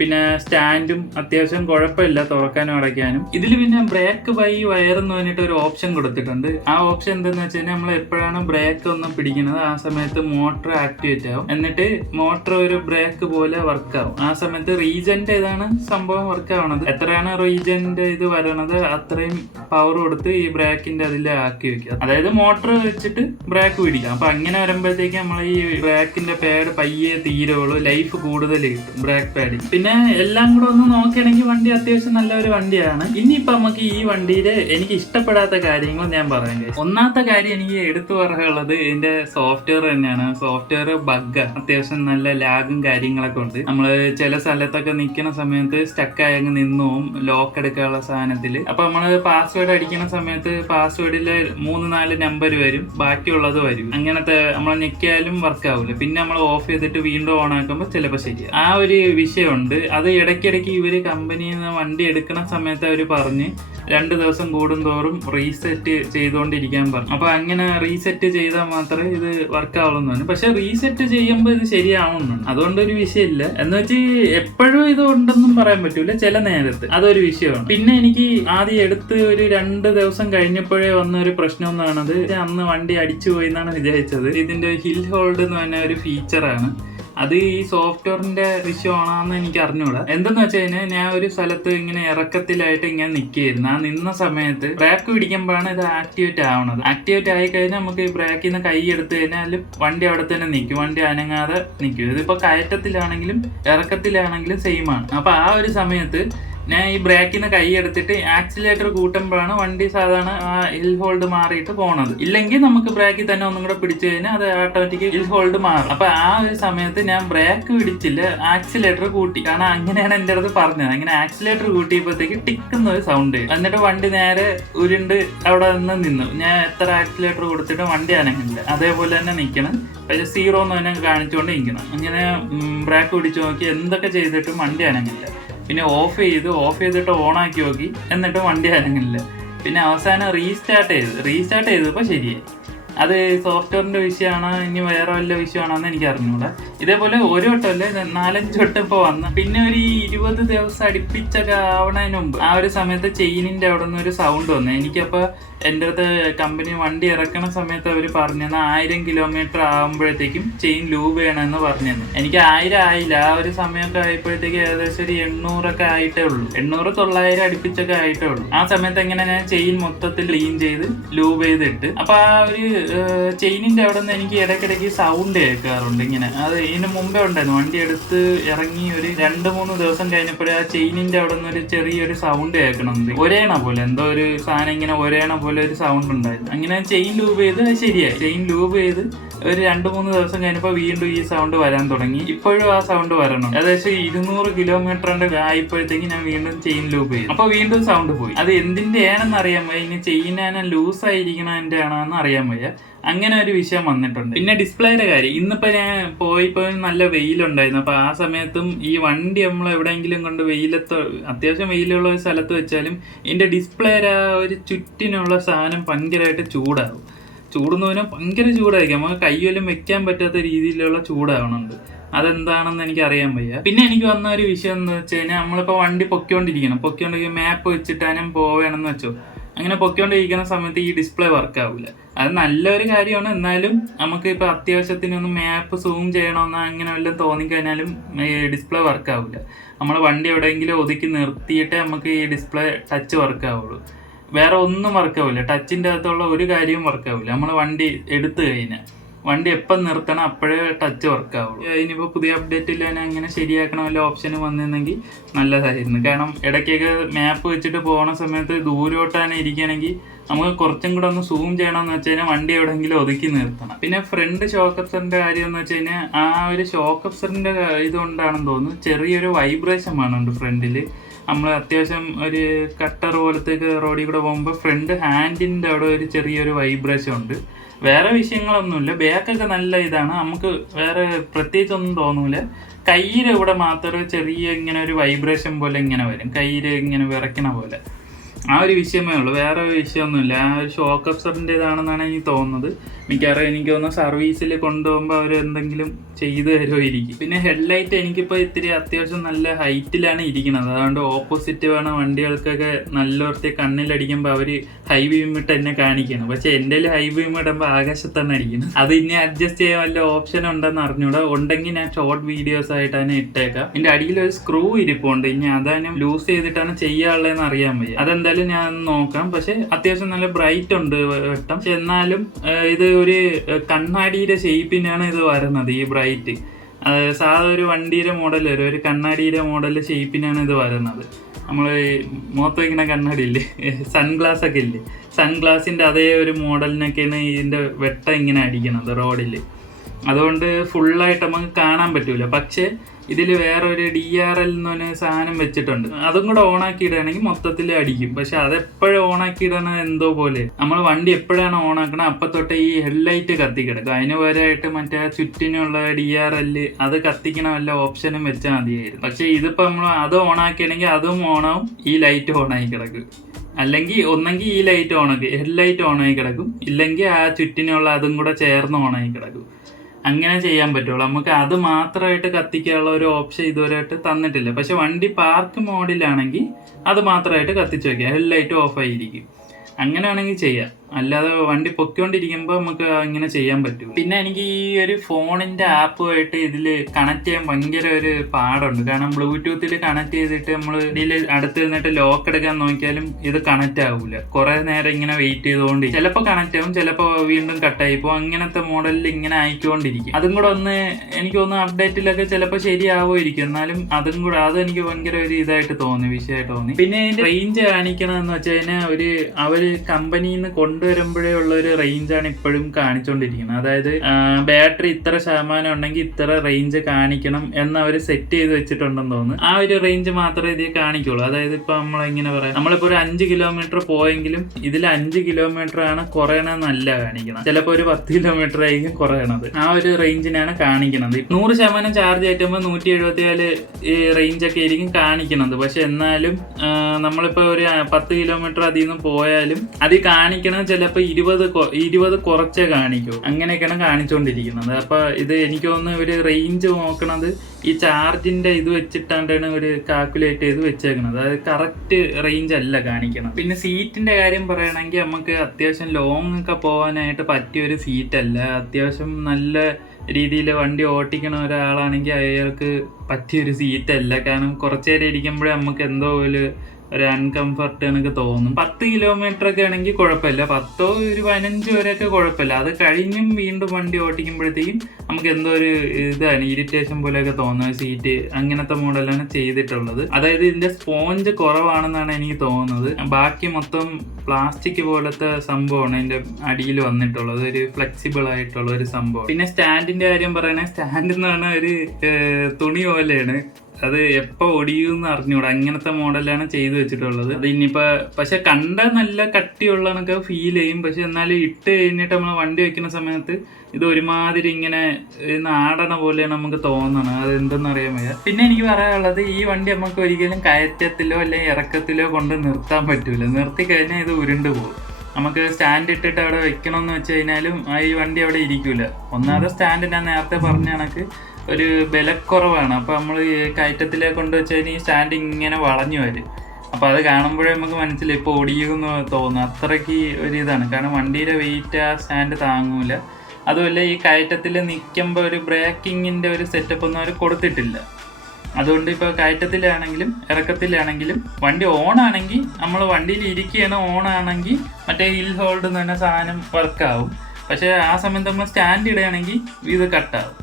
പിന്നെ സ്റ്റാൻഡും അത്യാവശ്യം കുഴപ്പമില്ല തുറക്കാനും അടയ്ക്കാനും. ഇതിൽ പിന്നെ ബ്രേക്ക് ബൈ വയർ എന്ന് പറഞ്ഞിട്ട് ഒരു ഓപ്ഷൻ കൊടുത്തിട്ടുണ്ട്. ആ ഓപ്ഷൻ എന്താണെന്ന് വെച്ച് കഴിഞ്ഞാൽ നമ്മൾ എപ്പോഴാണ് ബ്രേക്ക് ഒന്ന് പിടിക്കുന്നത് ആ സമയത്ത് മോട്ടർ ആക്ടിവേറ്റ് ആവും, എന്നിട്ട് മോട്ടർ ഒരു ബ്രേക്ക് പോലെ വർക്ക് ആവും. ആ സമയത്ത് റീജന്റെ ഇതാണ് സംഭവം വർക്ക് ആവണത്. എത്രയാണ് റീജന്റെ ഇത് വരണത് അത്രയും പവർ കൊടുത്ത് ഈ ബ്രേക്കിന്റെ അതിൽ ആക്കി വെക്കുക, അതായത് മോട്ടർ വെച്ചിട്ട് ബ്രേക്ക് പിടിക്കാം. അപ്പൊ അങ്ങനെ വരുമ്പോഴത്തേക്ക് നമ്മൾ ഈ ബ്രേക്കിന്റെ പാഡ് പയ്യെ തീരുള്ളൂ, ലൈഫ് കൂടുതൽ കിട്ടും ബ്രേക്ക് പാഡിൽ. പിന്നെ എല്ലാം കൂടെ ഒന്ന് നോക്കുകയാണെങ്കിൽ വണ്ടി അത്യാവശ്യം നല്ലൊരു വണ്ടിയാണ്. ഇനിയിപ്പോ നമുക്ക് ഈ വണ്ടിയില് എനിക്ക് ഇഷ്ടപ്പെടാത്ത കാര്യങ്ങൾ ഞാൻ പറയാൻ കഴിയും. ഒന്നാമത്തെ കാര്യം എനിക്ക് എടുത്തു പറയാനുള്ളത് ഇതിന്റെ സോഫ്റ്റ്വെയർ തന്നെയാണ്. സോഫ്റ്റ്വെയർ ബഗ്, അത്യാവശ്യം നല്ല ലാഗും കാര്യങ്ങളൊക്കെ ഉണ്ട്. നമ്മള് ചില സ്ഥലത്തൊക്കെ നിൽക്കുന്ന സമയത്ത് സ്റ്റക്കായി അങ്ങ് നിന്നും ലോക്ക് എടുക്കാനുള്ള സാധനത്തില്. അപ്പൊ നമ്മള് പാസ്വേഡ് അടിക്കുന്ന സമയത്ത് പാസ്വേഡില് 3-4 നമ്പർ വരും, ബാക്കിയുള്ളത് വരും. അങ്ങനത്തെ നമ്മൾ ഞെക്കിയാലും വർക്ക് ആവില്ല. പിന്നെ നമ്മൾ ഓഫ് ചെയ്തിട്ട് വീണ്ടും ഓൺ ആക്കുമ്പോൾ ചിലപ്പോൾ ശരിയാണ്. ആ ഒരു വിഷയമുണ്ട്. അത് ഇടയ്ക്കിടയ്ക്ക് ഇവര് കമ്പനിയിൽ നിന്ന് വണ്ടി എടുക്കുന്ന സമയത്ത് അവർ പറഞ്ഞ് 2 ദിവസം കൂടുന്തോറും റീസെറ്റ് ചെയ്തുകൊണ്ടിരിക്കാൻ പറഞ്ഞു. അപ്പൊ അങ്ങനെ റീസെറ്റ് ചെയ്താൽ മാത്രമേ ഇത് വർക്ക് ആവുള്ളൂ. പക്ഷെ റീസെറ്റ് ചെയ്യുമ്പോൾ ഇത് ശരിയാവുന്നുണ്ട്, അതുകൊണ്ടൊരു വിഷയമില്ല. എന്ന് വെച്ച് എപ്പോഴും ഇത് ഉണ്ടെന്നും പറയാൻ പറ്റൂല, ചില നേരത്ത് അതൊരു വിഷയമാണ്. പിന്നെ എനിക്ക് ആദ്യം എടുത്ത് ഒരു 2 ദിവസം കഴിഞ്ഞപ്പോഴേ വന്ന ഒരു പ്രശ്നം എന്ന് പറയുന്നത്, അന്ന് വണ്ടി അടിച്ചു പോയി എന്നാണ് വിചാരിച്ചത്. ഇതിന്റെ ഹിൽ ഹോൾഡ് എന്ന് പറഞ്ഞ ഒരു ഫീച്ചറാണ്. അത് ഈ സോഫ്റ്റ്വെയറിന്റെ വിഷയമാണെന്ന് എനിക്ക് അറിഞ്ഞൂടാ. എന്തെന്ന് വെച്ച് കഴിഞ്ഞാൽ ഞാൻ ഒരു സ്ഥലത്ത് ഇങ്ങനെ ഇറക്കത്തിലായിട്ട് ഇങ്ങനെ നിൽക്കുകയായിരുന്നു. ആ നിന്ന സമയത്ത് ബ്രേക്ക് പിടിക്കുമ്പോഴാണ് ഇത് ആക്ടിവേറ്റ് ആവണത്. ആക്ടിവേറ്റ് ആയി കഴിഞ്ഞാൽ നമുക്ക് ഈ ബ്രേക്കിൽ നിന്ന് കൈ എടുത്തു കഴിഞ്ഞാൽ വണ്ടി അവിടെ തന്നെ നിൽക്കും, വണ്ടി അനങ്ങാതെ നിൽക്കും. ഇതിപ്പോ കയറ്റത്തിലാണെങ്കിലും ഇറക്കത്തിലാണെങ്കിലും സെയിം ആണ്. അപ്പൊ ആ ഒരു സമയത്ത് ഞാൻ ഈ ബ്രേക്കിൽ നിന്ന് കൈ എടുത്തിട്ട് ആക്സിലേറ്റർ കൂട്ടുമ്പോഴാണ് വണ്ടി സാധാരണ ആ ഹിൽ ഹോൾഡ് മാറിയിട്ട് പോണത്. ഇല്ലെങ്കിൽ നമുക്ക് ബ്രേക്കിൽ തന്നെ ഒന്നും കൂടെ പിടിച്ചു കഴിഞ്ഞാൽ അത് ഓട്ടോമാറ്റിക് ഹിൽ ഹോൾഡ് മാറും. അപ്പൊ ആ ഒരു സമയത്ത് ഞാൻ ബ്രേക്ക് പിടിച്ചില്ല, ആക്സിലേറ്റർ കൂട്ടി. കാരണം അങ്ങനെയാണ് എൻ്റെ അടുത്ത് പറഞ്ഞത്. അങ്ങനെ ആക്സിലേറ്റർ കൂട്ടിയപ്പോഴത്തേക്ക് ടിക്കുന്ന ഒരു സൗണ്ട്, എന്നിട്ട് വണ്ടി നേരെ ഉരുണ്ട് അവിടെ നിന്ന് നിന്നു. ഞാൻ എത്ര ആക്സിലേറ്റർ കൊടുത്തിട്ട് വണ്ടി അനങ്ങില്ല, അതേപോലെ തന്നെ നിൽക്കണം. പക്ഷെ 0 എന്ന് തന്നെ കാണിച്ചുകൊണ്ട് നിൽക്കണം. അങ്ങനെ ബ്രേക്ക് പിടിച്ചു നോക്കി എന്തൊക്കെ ചെയ്തിട്ടും വണ്ടി അനങ്ങില്ല. പിന്നെ ഓഫ് ചെയ്തിട്ട് ഓണാക്കി നോക്കി, എന്നിട്ട് വണ്ടി അനങ്ങില്ല. പിന്നെ അവസാനം റീസ്റ്റാർട്ട് ചെയ്തപ്പോൾ ശരിയായി. അത് സോഫ്റ്റ്വെയറിന്റെ വിഷയമാണോ ഇനി വേറെ വല്ല വിഷയമാണോ എന്ന് എനിക്ക് അറിഞ്ഞൂടാ. ഇതേപോലെ ഒരു വട്ടമല്ലേ 4-5 വട്ടം ഇപ്പോൾ വന്ന. പിന്നെ ഒരു 20 ദിവസം അടുപ്പിച്ചൊക്കെ ആവണതിന് മുമ്പ് ആ ഒരു സമയത്ത് ചെയിനിന്റെ അവിടെ നിന്ന് ഒരു സൗണ്ട് വന്നു. എനിക്കപ്പോൾ എൻ്റെ അടുത്ത് കമ്പനി വണ്ടി ഇറക്കണ സമയത്ത് അവർ പറഞ്ഞു 1000 കിലോമീറ്റർ ആകുമ്പോഴത്തേക്കും ചെയിൻ ലൂബ് ചെയ്യണമെന്ന് പറഞ്ഞു. എനിക്ക് 1000 ആയില്ല. ആ ഒരു സമയമൊക്കെ ആയപ്പോഴത്തേക്ക് ഏകദേശം ഒരു 800 ആയിട്ടേ ഉള്ളൂ, 800-900 അടുപ്പിച്ചൊക്കെ ആയിട്ടേ ഉള്ളൂ. ആ സമയത്ത് എങ്ങനെ ഞാൻ ചെയിൻ മൊത്തത്തിൽ ക്ലീൻ ചെയ്ത് ലൂബ് ചെയ്തിട്ട്, അപ്പൊ ആ ഒരു ചെയിനിന്റെ അവിടെ നിന്ന് എനിക്ക് ഇടയ്ക്കിടയ്ക്ക് സൗണ്ട് കേൾക്കാറുണ്ട് ഇങ്ങനെ. അത് ഇതിന് മുമ്പേ ഉണ്ടായിരുന്നു. വണ്ടി എടുത്ത് ഇറങ്ങി ഒരു 2-3 ദിവസം കഴിഞ്ഞപ്പോഴേ ആ ചെയിനിന്റെ അവിടെ നിന്ന് ഒരു ചെറിയൊരു സൗണ്ട് കേൾക്കണമെന്ന്, ഒരേണ പോലെ എന്തോ ഒരു സാധനം ഇങ്ങനെ ഒരേണ പോലെ ഒരു സൗണ്ട് ഉണ്ടായിരുന്നു. അങ്ങനെ ചെയിൻ ലൂബ് ചെയ്ത് അത് ശരിയായി. ചെയിൻ ലൂബ് ചെയ്ത് ഒരു 2-3 ദിവസം കഴിഞ്ഞപ്പോൾ വീണ്ടും ഈ സൗണ്ട് വരാൻ തുടങ്ങി. ഇപ്പോഴും ആ സൗണ്ട് വരണം. ഏകദേശം 200 കിലോമീറ്ററിന്റെ ആയപ്പോഴത്തേക്ക് ഞാൻ വീണ്ടും ചെയിൻ ലൂബ് ചെയ്തു. അപ്പൊ വീണ്ടും സൗണ്ട് പോയി. അത് എന്തിന്റെ ആണെന്ന് അറിയാൻ വയ്യ. ഇനി ചെയിനാണ് ലൂസ് ആയിരിക്കണതിന്റെ ആണെന്ന് അറിയാൻ വയ്യ. അങ്ങനെ ഒരു വിഷയം വന്നിട്ടുണ്ട്. പിന്നെ ഡിസ്പ്ലേയുടെ കാര്യം, ഇന്നിപ്പോ ഞാൻ പോയപ്പോ നല്ല വെയിലുണ്ടായിരുന്നു. അപ്പൊ ആ സമയത്തും ഈ വണ്ടി നമ്മൾ എവിടെയെങ്കിലും കൊണ്ട് വെയിലത്ത്, അത്യാവശ്യം വെയിലുള്ള ഒരു സ്ഥലത്ത് വെച്ചാലും ഇതിന്റെ ഡിസ്പ്ലേയുടെ ആ ഒരു ചുറ്റിനുള്ള സാധനം ഭയങ്കരമായിട്ട് ചൂടാകും. ചൂടുന്നതിനും ഭയങ്കര ചൂടായിരിക്കും. നമുക്ക് കയ്യൊല്ലും വെക്കാൻ പറ്റാത്ത രീതിയിലുള്ള ചൂടാവണുണ്ട്. അതെന്താണെന്ന് എനിക്ക് അറിയാൻ വയ്യ. പിന്നെ എനിക്ക് വന്ന ഒരു വിഷയം എന്ന് വെച്ച് കഴിഞ്ഞാൽ, നമ്മളിപ്പോൾ വണ്ടി പൊക്കിക്കൊണ്ടിരിക്കും, മാപ്പ് വെച്ചിട്ടാനും പോവുകയാണെന്ന് വെച്ചോ. അങ്ങനെ പൊക്കിക്കൊണ്ടിരിക്കുന്ന സമയത്ത് ഈ ഡിസ്പ്ലേ വർക്ക് ആവില്ല. അത് നല്ലൊരു കാര്യമാണ്. എന്നാലും നമുക്ക് ഇപ്പോൾ അത്യാവശ്യത്തിനൊന്ന് മാപ്പ് സൂം ചെയ്യണമെന്ന് അങ്ങനെ വല്ലതും തോന്നിക്കഴിഞ്ഞാലും ഡിസ്പ്ലേ വർക്ക് ആവില്ല. നമ്മൾ വണ്ടി എവിടെയെങ്കിലും ഒതുക്കി നിർത്തിയിട്ടേ നമുക്ക് ഈ ഡിസ്പ്ലേ ടച്ച് വർക്ക് ആവുള്ളൂ. വേറെ ഒന്നും വർക്കാവില്ല. ടച്ചിൻ്റെ അകത്തുള്ള ഒരു കാര്യവും വർക്കാവില്ല. നമ്മൾ വണ്ടി എടുത്തു കഴിഞ്ഞാൽ വണ്ടി എപ്പം നിർത്തണം അപ്പോഴേ ടച്ച് വർക്കാവുള്ളൂ. ഇനിയിപ്പോൾ പുതിയ അപ്ഡേറ്റിൽ തന്നെ അങ്ങനെ ശരിയാക്കണ വല്ല ഓപ്ഷന് വന്നിരുന്നെങ്കിൽ നല്ലതായിരുന്നു. കാരണം ഇടയ്ക്കൊക്കെ മാപ്പ് വെച്ചിട്ട് പോകുന്ന സമയത്ത് ദൂരോട്ടാണ് ഇരിക്കുകയാണെങ്കിൽ നമുക്ക് കുറച്ചും കൂടെ ഒന്ന് സൂം ചെയ്യണമെന്ന് വെച്ച് കഴിഞ്ഞാൽ വണ്ടി എവിടെയെങ്കിലും ഒതുക്കി നിർത്തണം. പിന്നെ ഫ്രണ്ട് ഷോക്ക് അബ്സറിൻ്റെ കാര്യം എന്ന് വെച്ച് കഴിഞ്ഞാൽ, ആ ഒരു ഷോക്ക് അബ്സറിൻ്റെ ഇതുകൊണ്ടാണെന്ന് തോന്നുന്നു ചെറിയൊരു വൈബ്രേഷൻ വേണമുണ്ട് ഫ്രണ്ടിൽ. നമ്മൾ അത്യാവശ്യം ഒരു കട്ടർ പോലത്തെ റോഡിൽ കൂടെ പോകുമ്പോൾ ഫ്രണ്ട് ഹാൻഡിൻ്റെ അവിടെ ഒരു ചെറിയൊരു വൈബ്രേഷൻ ഉണ്ട്. വേറെ വിഷയങ്ങളൊന്നുമില്ല. ബാക്കൊക്കെ നല്ല ഇതാണ്. നമുക്ക് വേറെ പ്രത്യേകിച്ചൊന്നും തോന്നൂല. കയ്യിലെ ഇവിടെ മാത്രമേ ചെറിയ ഇങ്ങനെ ഒരു വൈബ്രേഷൻ പോലെ ഇങ്ങനെ വരും, കയ്യിൽ ഇങ്ങനെ വിറയ്ക്കണ പോലെ. ആ ഒരു വിഷയമേ ഉള്ളൂ, വേറെ വിഷയമൊന്നുമില്ല. ആ ഒരു ഷോക്ക് അബ്സറിൻ്റെതാണെന്നാണ് എനിക്ക് തോന്നുന്നത്. മിക്കവാറും എനിക്ക് തോന്നുന്നു സർവീസിൽ കൊണ്ടുപോകുമ്പോൾ അവർ എന്തെങ്കിലും ചെയ്തു തരുമായിരിക്കും. പിന്നെ ഹെഡ്ലൈറ്റ് എനിക്കിപ്പോൾ ഇത്തിരി അത്യാവശ്യം നല്ല ഹൈറ്റിലാണ് ഇരിക്കുന്നത്. അതുകൊണ്ട് ഓപ്പോസിറ്റ് വേണം വണ്ടികൾക്കൊക്കെ നല്ലവർക്ക് കണ്ണിലടിക്കുമ്പോൾ അവർ ഹൈ ബീം ഇട്ട് എന്നെ കാണിക്കണം. പക്ഷെ എൻ്റെ ഹൈ ബീം ഇടുമ്പോൾ ആകാശത്താണ് അടിക്കുന്നത്. അത് ഇനി അഡ്ജസ്റ്റ് ചെയ്യാൻ വല്ല ഓപ്ഷൻ ഉണ്ടെന്ന് അറിഞ്ഞൂടാ. ഉണ്ടെങ്കിൽ ഞാൻ ഷോർട്ട് വീഡിയോസ് ആയിട്ടാണ് ഇട്ടേക്കാം. എൻ്റെ അടിയിൽ ഒരു സ്ക്രൂ ഇരിപ്പുണ്ട്. ഇനി അതാണ് ലൂസ് ചെയ്തിട്ടാണ് ചെയ്യാനുള്ളതെന്ന് അറിയാൻ വയ്യ. അതെന്തായാലും ഞാൻ നോക്കാം. പക്ഷെ അത്യാവശ്യം നല്ല ബ്രൈറ്റ് ഉണ്ട് വെട്ടം. പക്ഷെ എന്നാലും ഇത് ഒരു കണ്ണാടിയുടെ ഷേപ്പിനാണ് ഇത് വരുന്നത്. ഈ ബ്രൈറ്റ് സാധാ ഒരു വണ്ടിയുടെ മോഡൽ വരും, ഒരു കണ്ണാടിയുടെ മോഡൽ ഷേപ്പിനാണ് ഇത് വരുന്നത്. നമ്മൾ മുഖത്ത് വയ്ക്കുന്ന കണ്ണാടി ഇല്ലേ, സൺഗ്ലാസ് ഒക്കെ ഇല്ലേ, സൺഗ്ലാസിൻ്റെ അതേ ഒരു മോഡലിനൊക്കെയാണ് ഇതിൻ്റെ വെട്ടം ഇങ്ങനെ അടിക്കുന്നത് റോഡിൽ. അതുകൊണ്ട് ഫുള്ളായിട്ട് നമുക്ക് കാണാൻ പറ്റൂല. പക്ഷേ ഇതിൽ വേറൊരു DRL എന്ന് പറഞ്ഞ സാധനം വെച്ചിട്ടുണ്ട്. അതും കൂടെ ഓണാക്കി ഇടുകയാണെങ്കിൽ മൊത്തത്തിൽ അടിക്കും. പക്ഷെ അതെപ്പോഴും ഓണാക്കി ഇടണ എന്തോ പോലെ. നമ്മൾ വണ്ടി എപ്പോഴാണ് ഓണാക്കണം അപ്പം തൊട്ട് ഈ ഹെഡ്ലൈറ്റ് കത്തിക്കിടക്കും. അതിന് പകരമായിട്ട് മറ്റേ ചുറ്റിനുള്ള DRL അത് കത്തിക്കണ വല്ല ഓപ്ഷനും വെച്ചാൽ മതിയായിരുന്നു. പക്ഷെ ഇതിപ്പോൾ നമ്മൾ അത് ഓണാക്കിയാണെങ്കിൽ അതും ഓണാവും, ഈ ലൈറ്റ് ഓണായി കിടക്കും. അല്ലെങ്കിൽ ഒന്നെങ്കിൽ ഈ ലൈറ്റ് ഓണാക്കി ഹെഡ്ലൈറ്റ് ഓണായി കിടക്കും, ഇല്ലെങ്കിൽ ആ ചുറ്റിനുള്ള അതും കൂടെ ചേർന്ന് ഓണായി കിടക്കും. അങ്ങനെ ചെയ്യാൻ പറ്റുള്ളൂ. നമുക്ക് അത് മാത്രമായിട്ട് കത്തിക്കാനുള്ള ഒരു ഓപ്ഷൻ ഇതുവരെയായിട്ട് തന്നിട്ടില്ല. പക്ഷെ വണ്ടി പാർക്ക് മോഡിലാണെങ്കിൽ അത് മാത്രമായിട്ട് കത്തിച്ച് വയ്ക്കുക, ഹെഡ്ലൈറ്റ് ഓഫ് ആയിരിക്കും. അങ്ങനെയാണെങ്കിൽ ചെയ്യാം. അല്ലാതെ വണ്ടി പൊക്കിക്കൊണ്ടിരിക്കുമ്പോൾ നമുക്ക് ഇങ്ങനെ ചെയ്യാൻ പറ്റും. പിന്നെ എനിക്ക് ഈ ഒരു ഫോണിൻ്റെ ആപ്പുമായിട്ട് ഇതിൽ കണക്ട് ചെയ്യാൻ ഭയങ്കര ഒരു പാടുണ്ട്. കാരണം ബ്ലൂടൂത്തിൽ കണക്ട് ചെയ്തിട്ട് നമ്മൾ ഇതിൽ അടുത്ത് നിന്നിട്ട് ലോക്ക് എടുക്കാൻ നോക്കിയാലും ഇത് കണക്റ്റ് ആവില്ല. കുറേ നേരം ഇങ്ങനെ വെയിറ്റ് ചെയ്തുകൊണ്ട് ചിലപ്പോൾ കണക്റ്റ് ആവും, ചിലപ്പോൾ വീണ്ടും കട്ടായി പോകും. അങ്ങനത്തെ മോഡലിൽ ഇങ്ങനെ ആയിക്കൊണ്ടിരിക്കും. അതും കൂടെ ഒന്ന് എനിക്ക് തോന്നുന്നു അപ്ഡേറ്റിലൊക്കെ ചിലപ്പോൾ ശരിയാവുമായിരിക്കും. എന്നാലും അത് എനിക്ക് ഭയങ്കര ഒരു ഇതായിട്ട് തോന്നി, വിഷയമായിട്ട് തോന്നി. പിന്നെ ഇതിൻ്റെ റേഞ്ച് കാണിക്കണമെന്ന് വെച്ച് കഴിഞ്ഞാൽ അവർ കമ്പനിയിൽ നിന്ന് കൊണ്ടുവരുമ്പോഴേ ഉള്ള ഒരു റേഞ്ചാണ് ഇപ്പോഴും കാണിച്ചുകൊണ്ടിരിക്കുന്നത്. അതായത് ബാറ്ററി ഇത്ര ശതമാനം ഉണ്ടെങ്കിൽ ഇത്ര റേഞ്ച് കാണിക്കണം എന്ന് അവർ സെറ്റ് ചെയ്ത് വെച്ചിട്ടുണ്ടെന്ന് തോന്നുന്നു. ആ ഒരു റേഞ്ച് മാത്രമേ ഇത് കാണിക്കുള്ളൂ. അതായത് ഇപ്പൊ നമ്മളെങ്ങനെ പറയാം, നമ്മളിപ്പോ ഒരു 5 കിലോമീറ്റർ പോയെങ്കിലും ഇതിൽ 5 കിലോമീറ്റർ ആണ് കുറയണമെന്നല്ല കാണിക്കണം. ചിലപ്പോൾ ഒരു 10 കിലോമീറ്റർ ആയിരിക്കും കുറയണത്. ആ ഒരു റേഞ്ചിനാണ് കാണിക്കുന്നത്. 100% ചാർജ് ആയിട്ടുമ്പോൾ 174 ഈ റേഞ്ച് ഒക്കെ ആയിരിക്കും കാണിക്കുന്നത്. പക്ഷെ എന്നാലും നമ്മളിപ്പോ ഒരു 10 കിലോമീറ്റർ അതിൽ നിന്ന് പോയാലും അത് കാണിക്കണം ചിലപ്പോൾ 20 കുറച്ചേ കാണിക്കൂ. അങ്ങനെയൊക്കെയാണ് കാണിച്ചുകൊണ്ടിരിക്കുന്നത്. അപ്പൊ ഇത് എനിക്ക് തോന്നുന്നു ഒരു റേഞ്ച് നോക്കണത് ഈ ചാർജിന്റെ ഇത് വെച്ചിട്ടാണ് ഒരു കാൽക്കുലേറ്റ് ചെയ്ത് വെച്ചേക്കണത്. അതായത് കറക്റ്റ് റേഞ്ച് അല്ല കാണിക്കണം. പിന്നെ സീറ്റിന്റെ കാര്യം പറയുകയാണെങ്കിൽ നമുക്ക് അത്യാവശ്യം ലോങ് ഒക്കെ പോകാനായിട്ട് പറ്റിയൊരു സീറ്റല്ല. അത്യാവശ്യം നല്ല രീതിയിൽ വണ്ടി ഓട്ടിക്കണ ഒരാളാണെങ്കിൽ അയാൾക്ക് പറ്റിയൊരു സീറ്റല്ല. കാരണം കുറച്ചേരം ഇരിക്കുമ്പോഴേ നമുക്ക് എന്തോ ഒരു ഒരു അൺകംഫർട്ട് എനിക്ക് തോന്നും. 10 കിലോമീറ്റർ ഒക്കെ ആണെങ്കിൽ കുഴപ്പമില്ല, 10 ഒരു 15 വരെയൊക്കെ കുഴപ്പമില്ല. അത് കഴിഞ്ഞും വീണ്ടും വണ്ടി ഓടിക്കുമ്പോഴത്തേക്കും നമുക്ക് എന്തോ ഒരു ഇതാണ് ഇറിറ്റേഷൻ പോലെയൊക്കെ തോന്നുന്നത്. സീറ്റ് അങ്ങനത്തെ മോഡലാണ് ചെയ്തിട്ടുള്ളത്. അതായത് ഇതിന്റെ സ്പോഞ്ച് കുറവാണെന്നാണ് എനിക്ക് തോന്നുന്നത്. ബാക്കി മൊത്തം പ്ലാസ്റ്റിക് പോലത്തെ സംഭവമാണ് അതിന്റെ അടിയിൽ വന്നിട്ടുള്ളത്, ഒരു ഫ്ലെക്സിബിൾ ആയിട്ടുള്ള ഒരു സംഭവം. പിന്നെ സ്റ്റാൻഡിന്റെ കാര്യം പറയണേ, സ്റ്റാൻഡ് എന്ന് പറഞ്ഞാൽ ഒരു തുണി പോലെയാണ്, അത് എപ്പോൾ ഒടിയൂന്ന് അറിഞ്ഞൂടാ, അങ്ങനത്തെ മോഡലാണ് ചെയ്തു വെച്ചിട്ടുള്ളത്. അത് ഇനിയിപ്പോൾ പക്ഷെ കണ്ട നല്ല കട്ടിയുള്ളതൊക്കെ ഫീൽ ചെയ്യും. പക്ഷെ എന്നാലും ഇട്ട് കഴിഞ്ഞിട്ട് നമ്മൾ വണ്ടി വെക്കുന്ന സമയത്ത് ഇത് ഒരുമാതിരി ഇങ്ങനെ നാടണ പോലെയാണ് നമുക്ക് തോന്നണം. അത് എന്തെന്നറിയാൻ വയ്യ. പിന്നെ എനിക്ക് പറയാനുള്ളത്, ഈ വണ്ടി നമുക്ക് ഒരിക്കലും കയറ്റത്തിലോ അല്ലെങ്കിൽ ഇറക്കത്തിലോ കൊണ്ട് നിർത്താൻ പറ്റൂല. നിർത്തി കഴിഞ്ഞാൽ ഇത് ഉരുണ്ടു പോകും. നമുക്ക് സ്റ്റാൻഡ് ഇട്ടിട്ട് അവിടെ വെക്കണമെന്ന് വെച്ച് കഴിഞ്ഞാലും ഈ വണ്ടി അവിടെ ഇരിക്കൂല. ഒന്നാമത്തെ സ്റ്റാൻഡ് ഞാൻ നേരത്തെ പറഞ്ഞ കണക്ക് ഒരു ബലക്കുറവാണ്. അപ്പോൾ നമ്മൾ കയറ്റത്തിലേക്ക് കൊണ്ട് വെച്ച് കഴിഞ്ഞാൽ ഈ സ്റ്റാൻഡ് ഇങ്ങനെ വളഞ്ഞു വരും. അപ്പോൾ അത് കാണുമ്പോഴേ നമുക്ക് മനസ്സിലായി ഇപ്പോൾ ഓടിയുമെന്ന് തോന്നും. അത്രയ്ക്ക് ഒരു ഇതാണ്, കാരണം വണ്ടിയുടെ വെയിറ്റ് ആ സ്റ്റാൻഡ് താങ്ങൂല. അതുമല്ല ഈ കയറ്റത്തിൽ നിൽക്കുമ്പോൾ ഒരു ബ്രേക്കിങ്ങിൻ്റെ ഒരു സെറ്റപ്പ് ഒന്നും അവർ കൊടുത്തിട്ടില്ല. അതുകൊണ്ട് ഇപ്പോൾ കയറ്റത്തിലാണെങ്കിലും ഇറക്കത്തിലാണെങ്കിലും വണ്ടി ഓണാണെങ്കിൽ നമ്മൾ വണ്ടിയിൽ ഇരിക്കുകയാണ്, ഓണാണെങ്കിൽ മറ്റേ ഹിൽ ഹോൾഡ് എന്ന് പറഞ്ഞ സാധനം വർക്കാവും. പക്ഷേ ആ സമയത്ത് നമ്മൾ സ്റ്റാൻഡ് ഇടുകയാണെങ്കിൽ ഇത് കട്ടാവും.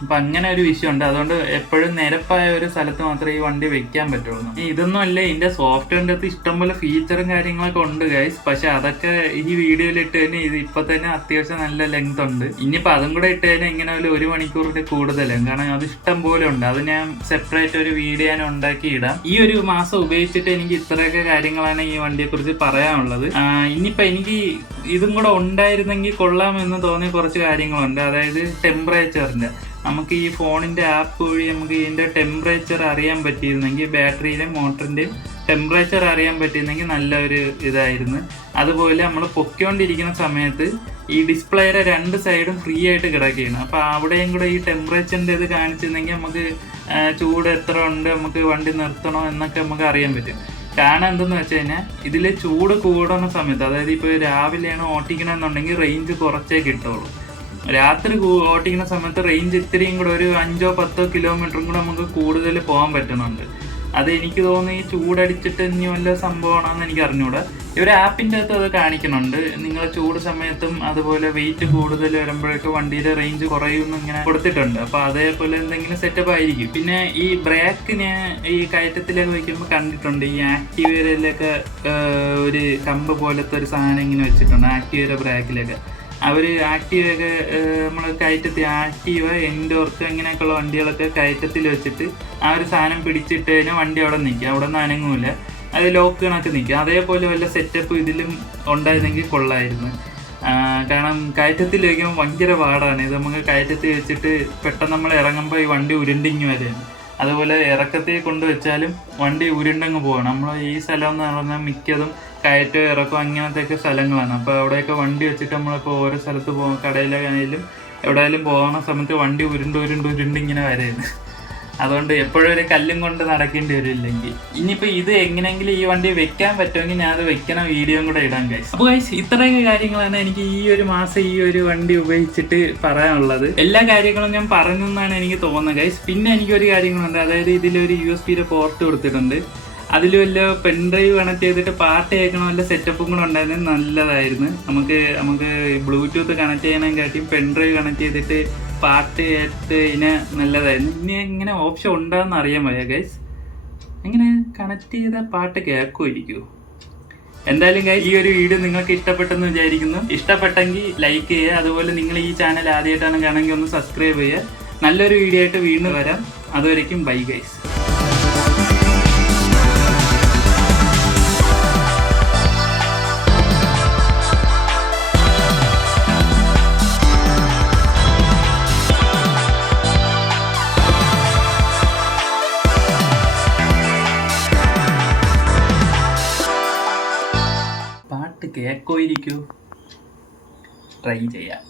അപ്പം അങ്ങനെ ഒരു വിഷയമുണ്ട്. അതുകൊണ്ട് എപ്പോഴും നിരപ്പായ ഒരു സ്ഥലത്ത് മാത്രമേ ഈ വണ്ടി വെക്കാൻ പറ്റുള്ളൂ. ഇതൊന്നും അല്ല, ഇതിൻ്റെ സോഫ്റ്റ്വെയറിൻ്റെ അകത്ത് ഇഷ്ടംപോലെ ഫീച്ചറും കാര്യങ്ങളൊക്കെ ഉണ്ട് ഗൈസ്. പക്ഷെ അതൊക്കെ ഈ വീഡിയോയിൽ ഇട്ട് തന്നെ ഇത് ഇപ്പം തന്നെ അത്യാവശ്യം നല്ല ലെങ്ത് ഉണ്ട്. ഇനിയിപ്പോൾ അതും കൂടെ ഇട്ട് തന്നെ ഇങ്ങനെ 1 മണിക്കൂറിൻ്റെ കൂടുതലാണ്, കാരണം അത് ഇഷ്ടം പോലെ ഉണ്ട്. അത് ഞാൻ സെപ്പറേറ്റ് ഒരു വീഡിയോ ഞാൻ ഉണ്ടാക്കി ഇടാം. ഈ ഒരു മാസം ഉപയോഗിച്ചിട്ട് എനിക്ക് ഇത്രയൊക്കെ കാര്യങ്ങളാണ് ഈ വണ്ടിയെക്കുറിച്ച് പറയാനുള്ളത്. ഇനിയിപ്പോൾ എനിക്ക് ഇതും കൂടെ ഉണ്ടായിരുന്നെങ്കിൽ കൊള്ളാമെന്ന് തോന്നിയ കുറച്ച് കാര്യങ്ങളുണ്ട്. അതായത് ടെമ്പറേച്ചറിൻ്റെ, നമുക്ക് ഈ ഫോണിൻ്റെ ആപ്പ് വഴി നമുക്ക് ഇതിൻ്റെ ടെമ്പറേച്ചർ അറിയാൻ പറ്റിയിരുന്നെങ്കിൽ, ബാറ്ററിയിലെ മോട്ടറിൻ്റെയും ടെമ്പറേച്ചർ അറിയാൻ പറ്റിയിരുന്നെങ്കിൽ നല്ലൊരു ഇതായിരുന്നു. അതുപോലെ നമ്മൾ പൊക്കിക്കൊണ്ടിരിക്കുന്ന സമയത്ത് ഈ ഡിസ്പ്ലേയുടെ 2 സൈഡും ഫ്രീ ആയിട്ട് കിടക്കുകയാണ്. അപ്പോൾ അവിടെയും കൂടെ ഈ ടെമ്പറേച്ചറിൻ്റെ ഇത് കാണിച്ചിരുന്നെങ്കിൽ നമുക്ക് ചൂട് എത്ര ഉണ്ട്, നമുക്ക് വണ്ടി നിർത്തണോ എന്നൊക്കെ നമുക്ക് അറിയാൻ പറ്റും. കാരണം എന്തെന്ന് വെച്ച് കഴിഞ്ഞാൽ ഇതിൽ ചൂട് കൂടുന്ന സമയത്ത്, അതായത് ഇപ്പോൾ രാവിലെയാണ് ഓട്ടിക്കണമെന്നുണ്ടെങ്കിൽ റേഞ്ച് കുറച്ചേ കിട്ടുള്ളൂ. രാത്രി ഓട്ടിക്കുന്ന സമയത്ത് റേഞ്ച് ഇത്രയും കൂടെ ഒരു 5-10 കിലോമീറ്ററും കൂടെ നമുക്ക് കൂടുതൽ പോകാൻ പറ്റുന്നുണ്ട്. അത് എനിക്ക് തോന്നുന്നു ഈ ചൂടടിച്ചിട്ട് ഇനി വല്ല സംഭവമാണെന്ന് എനിക്ക് അറിഞ്ഞൂടാ. ഇവർ ആപ്പിൻ്റെ അകത്ത് അത് കാണിക്കുന്നുണ്ട്, നിങ്ങൾ ചൂട് സമയത്തും അതുപോലെ വെയിറ്റ് കൂടുതൽ വരുമ്പോഴൊക്കെ വണ്ടിയുടെ റേഞ്ച് കുറയുമെന്ന് ഇങ്ങനെ കൊടുത്തിട്ടുണ്ട്. അപ്പോൾ അതേപോലെ എന്തെങ്കിലും സെറ്റപ്പ് ആയിരിക്കും. പിന്നെ ഈ ബ്രേക്കിന് ഈ കയറ്റത്തിലേക്ക് വയ്ക്കുമ്പോൾ കണ്ടിട്ടുണ്ട്, ഈ ആക്റ്റീവയിലൊക്കെ ഒരു കമ്പ് പോലത്തെ ഒരു സാധനം ഇങ്ങനെ വെച്ചിട്ടുണ്ട് ആക്റ്റീവയുടെ ബ്രേക്കിലൊക്കെ. അവർ ആക്റ്റീവയൊക്കെ നമ്മൾ കയറ്റത്തിൽ ആക്റ്റീവ എൻഡോർക്ക് അങ്ങനെയൊക്കെയുള്ള വണ്ടികളൊക്കെ കയറ്റത്തിൽ വെച്ചിട്ട് ആ ഒരു സാധനം പിടിച്ചിട്ട് കഴിഞ്ഞാൽ വണ്ടി അവിടെ നിൽക്കുക, അവിടെ നിന്ന് അനങ്ങൂല, അത് ലോക്ക് കണക്ക് നിൽക്കുക. അതേപോലെ വല്ല സെറ്റപ്പ് ഇതിലും ഉണ്ടായിരുന്നെങ്കിൽ കൊള്ളായിരുന്നു. കാരണം കയറ്റത്തിൽ വയ്ക്കുമ്പോൾ ഭയങ്കര പാടാണ്. ഇത് നമുക്ക് കയറ്റത്തിൽ വെച്ചിട്ട് പെട്ടെന്ന് നമ്മൾ ഇറങ്ങുമ്പോൾ ഈ വണ്ടി ഉരുണ്ടിങ്ങി വരെയാണ്. അതുപോലെ ഇറക്കത്തിൽ കൊണ്ടുവച്ചാലും വണ്ടി ഉരുണ്ടങ്ങ് പോകണം. നമ്മൾ ഈ സ്ഥലം എന്ന് പറഞ്ഞാൽ മിക്കതും കയറ്റം ഇറക്കം അങ്ങനത്തെയൊക്കെ സ്ഥലങ്ങളാണ്. അപ്പോൾ അവിടെയൊക്കെ വണ്ടി വെച്ചിട്ട് നമ്മളിപ്പോൾ ഓരോ സ്ഥലത്ത് കടയിലായാലും എവിടെയായാലും പോകുന്ന സമയത്ത് വണ്ടി ഉരുണ്ട് ഇങ്ങനെ വരെയാണ്. അതുകൊണ്ട് എപ്പോഴും ഒരു കല്ലും കൊണ്ട് നടക്കേണ്ടി വരില്ലെങ്കിൽ. ഇനിയിപ്പോൾ ഇത് എങ്ങനെയെങ്കിലും ഈ വണ്ടി വെക്കാൻ പറ്റുമെങ്കിൽ ഞാൻ അത് വെക്കണ വീഡിയോ കൂടെ ഇടാൻ ഗൈസ്. അപ്പോൾ ഗൈസ് ഇത്രയൊക്കെ കാര്യങ്ങളാണ് എനിക്ക് ഈ ഒരു മാസം ഈ ഒരു വണ്ടി ഉപയോഗിച്ചിട്ട് പറയാനുള്ളത്. എല്ലാ കാര്യങ്ങളും ഞാൻ പറഞ്ഞു എന്നാണ് എനിക്ക് തോന്നുന്നത് ഗൈസ്. പിന്നെ എനിക്കൊരു കാര്യങ്ങളുണ്ട്, അതായത് ഇതിലൊരു USB പോർട്ട് കൊടുത്തിട്ടുണ്ട്. അതിൽ വല്ല പെൻഡ്രൈവ് കണക്ട് ചെയ്തിട്ട് പാട്ട് കേൾക്കണ വല്ല സെറ്റപ്പും കൂടെ ഉണ്ടായിരുന്നെങ്കിൽ നല്ലതായിരുന്നു. നമുക്ക് ബ്ലൂടൂത്ത് കണക്ട് ചെയ്യണേക്കാട്ടിയും പെൻഡ്രൈവ് കണക്ട് ചെയ്തിട്ട് പാട്ട് കേട്ട് ഇതിനെ നല്ലതായിരുന്നു. ഇനി ഇങ്ങനെ ഓപ്ഷൻ ഉണ്ടാകുന്ന അറിയാൻ വയ്യ ഗൈസ്. ഇങ്ങനെ കണക്ട് ചെയ്ത പാട്ട് കേൾക്കുമായിരിക്കുമോ? എന്തായാലും ഗൈസ് ഈ ഒരു വീഡിയോ നിങ്ങൾക്ക് ഇഷ്ടപ്പെട്ടെന്ന് വിചാരിക്കുന്നു. ഇഷ്ടപ്പെട്ടെങ്കിൽ ലൈക്ക് ചെയ്യുക. അതുപോലെ നിങ്ങൾ ഈ ചാനൽ ആദ്യമായിട്ടാണ് കാണുമെങ്കിൽ ഒന്ന് സബ്സ്ക്രൈബ് ചെയ്യുക. നല്ലൊരു വീഡിയോ ആയിട്ട് വീണ്ടും വരാം. അതുവരേക്കും ബൈ ഗൈസ്. പാട്ട് കേൾക്കുമായിരിക്കുമോ? ട്രൈ ചെയ്യാം.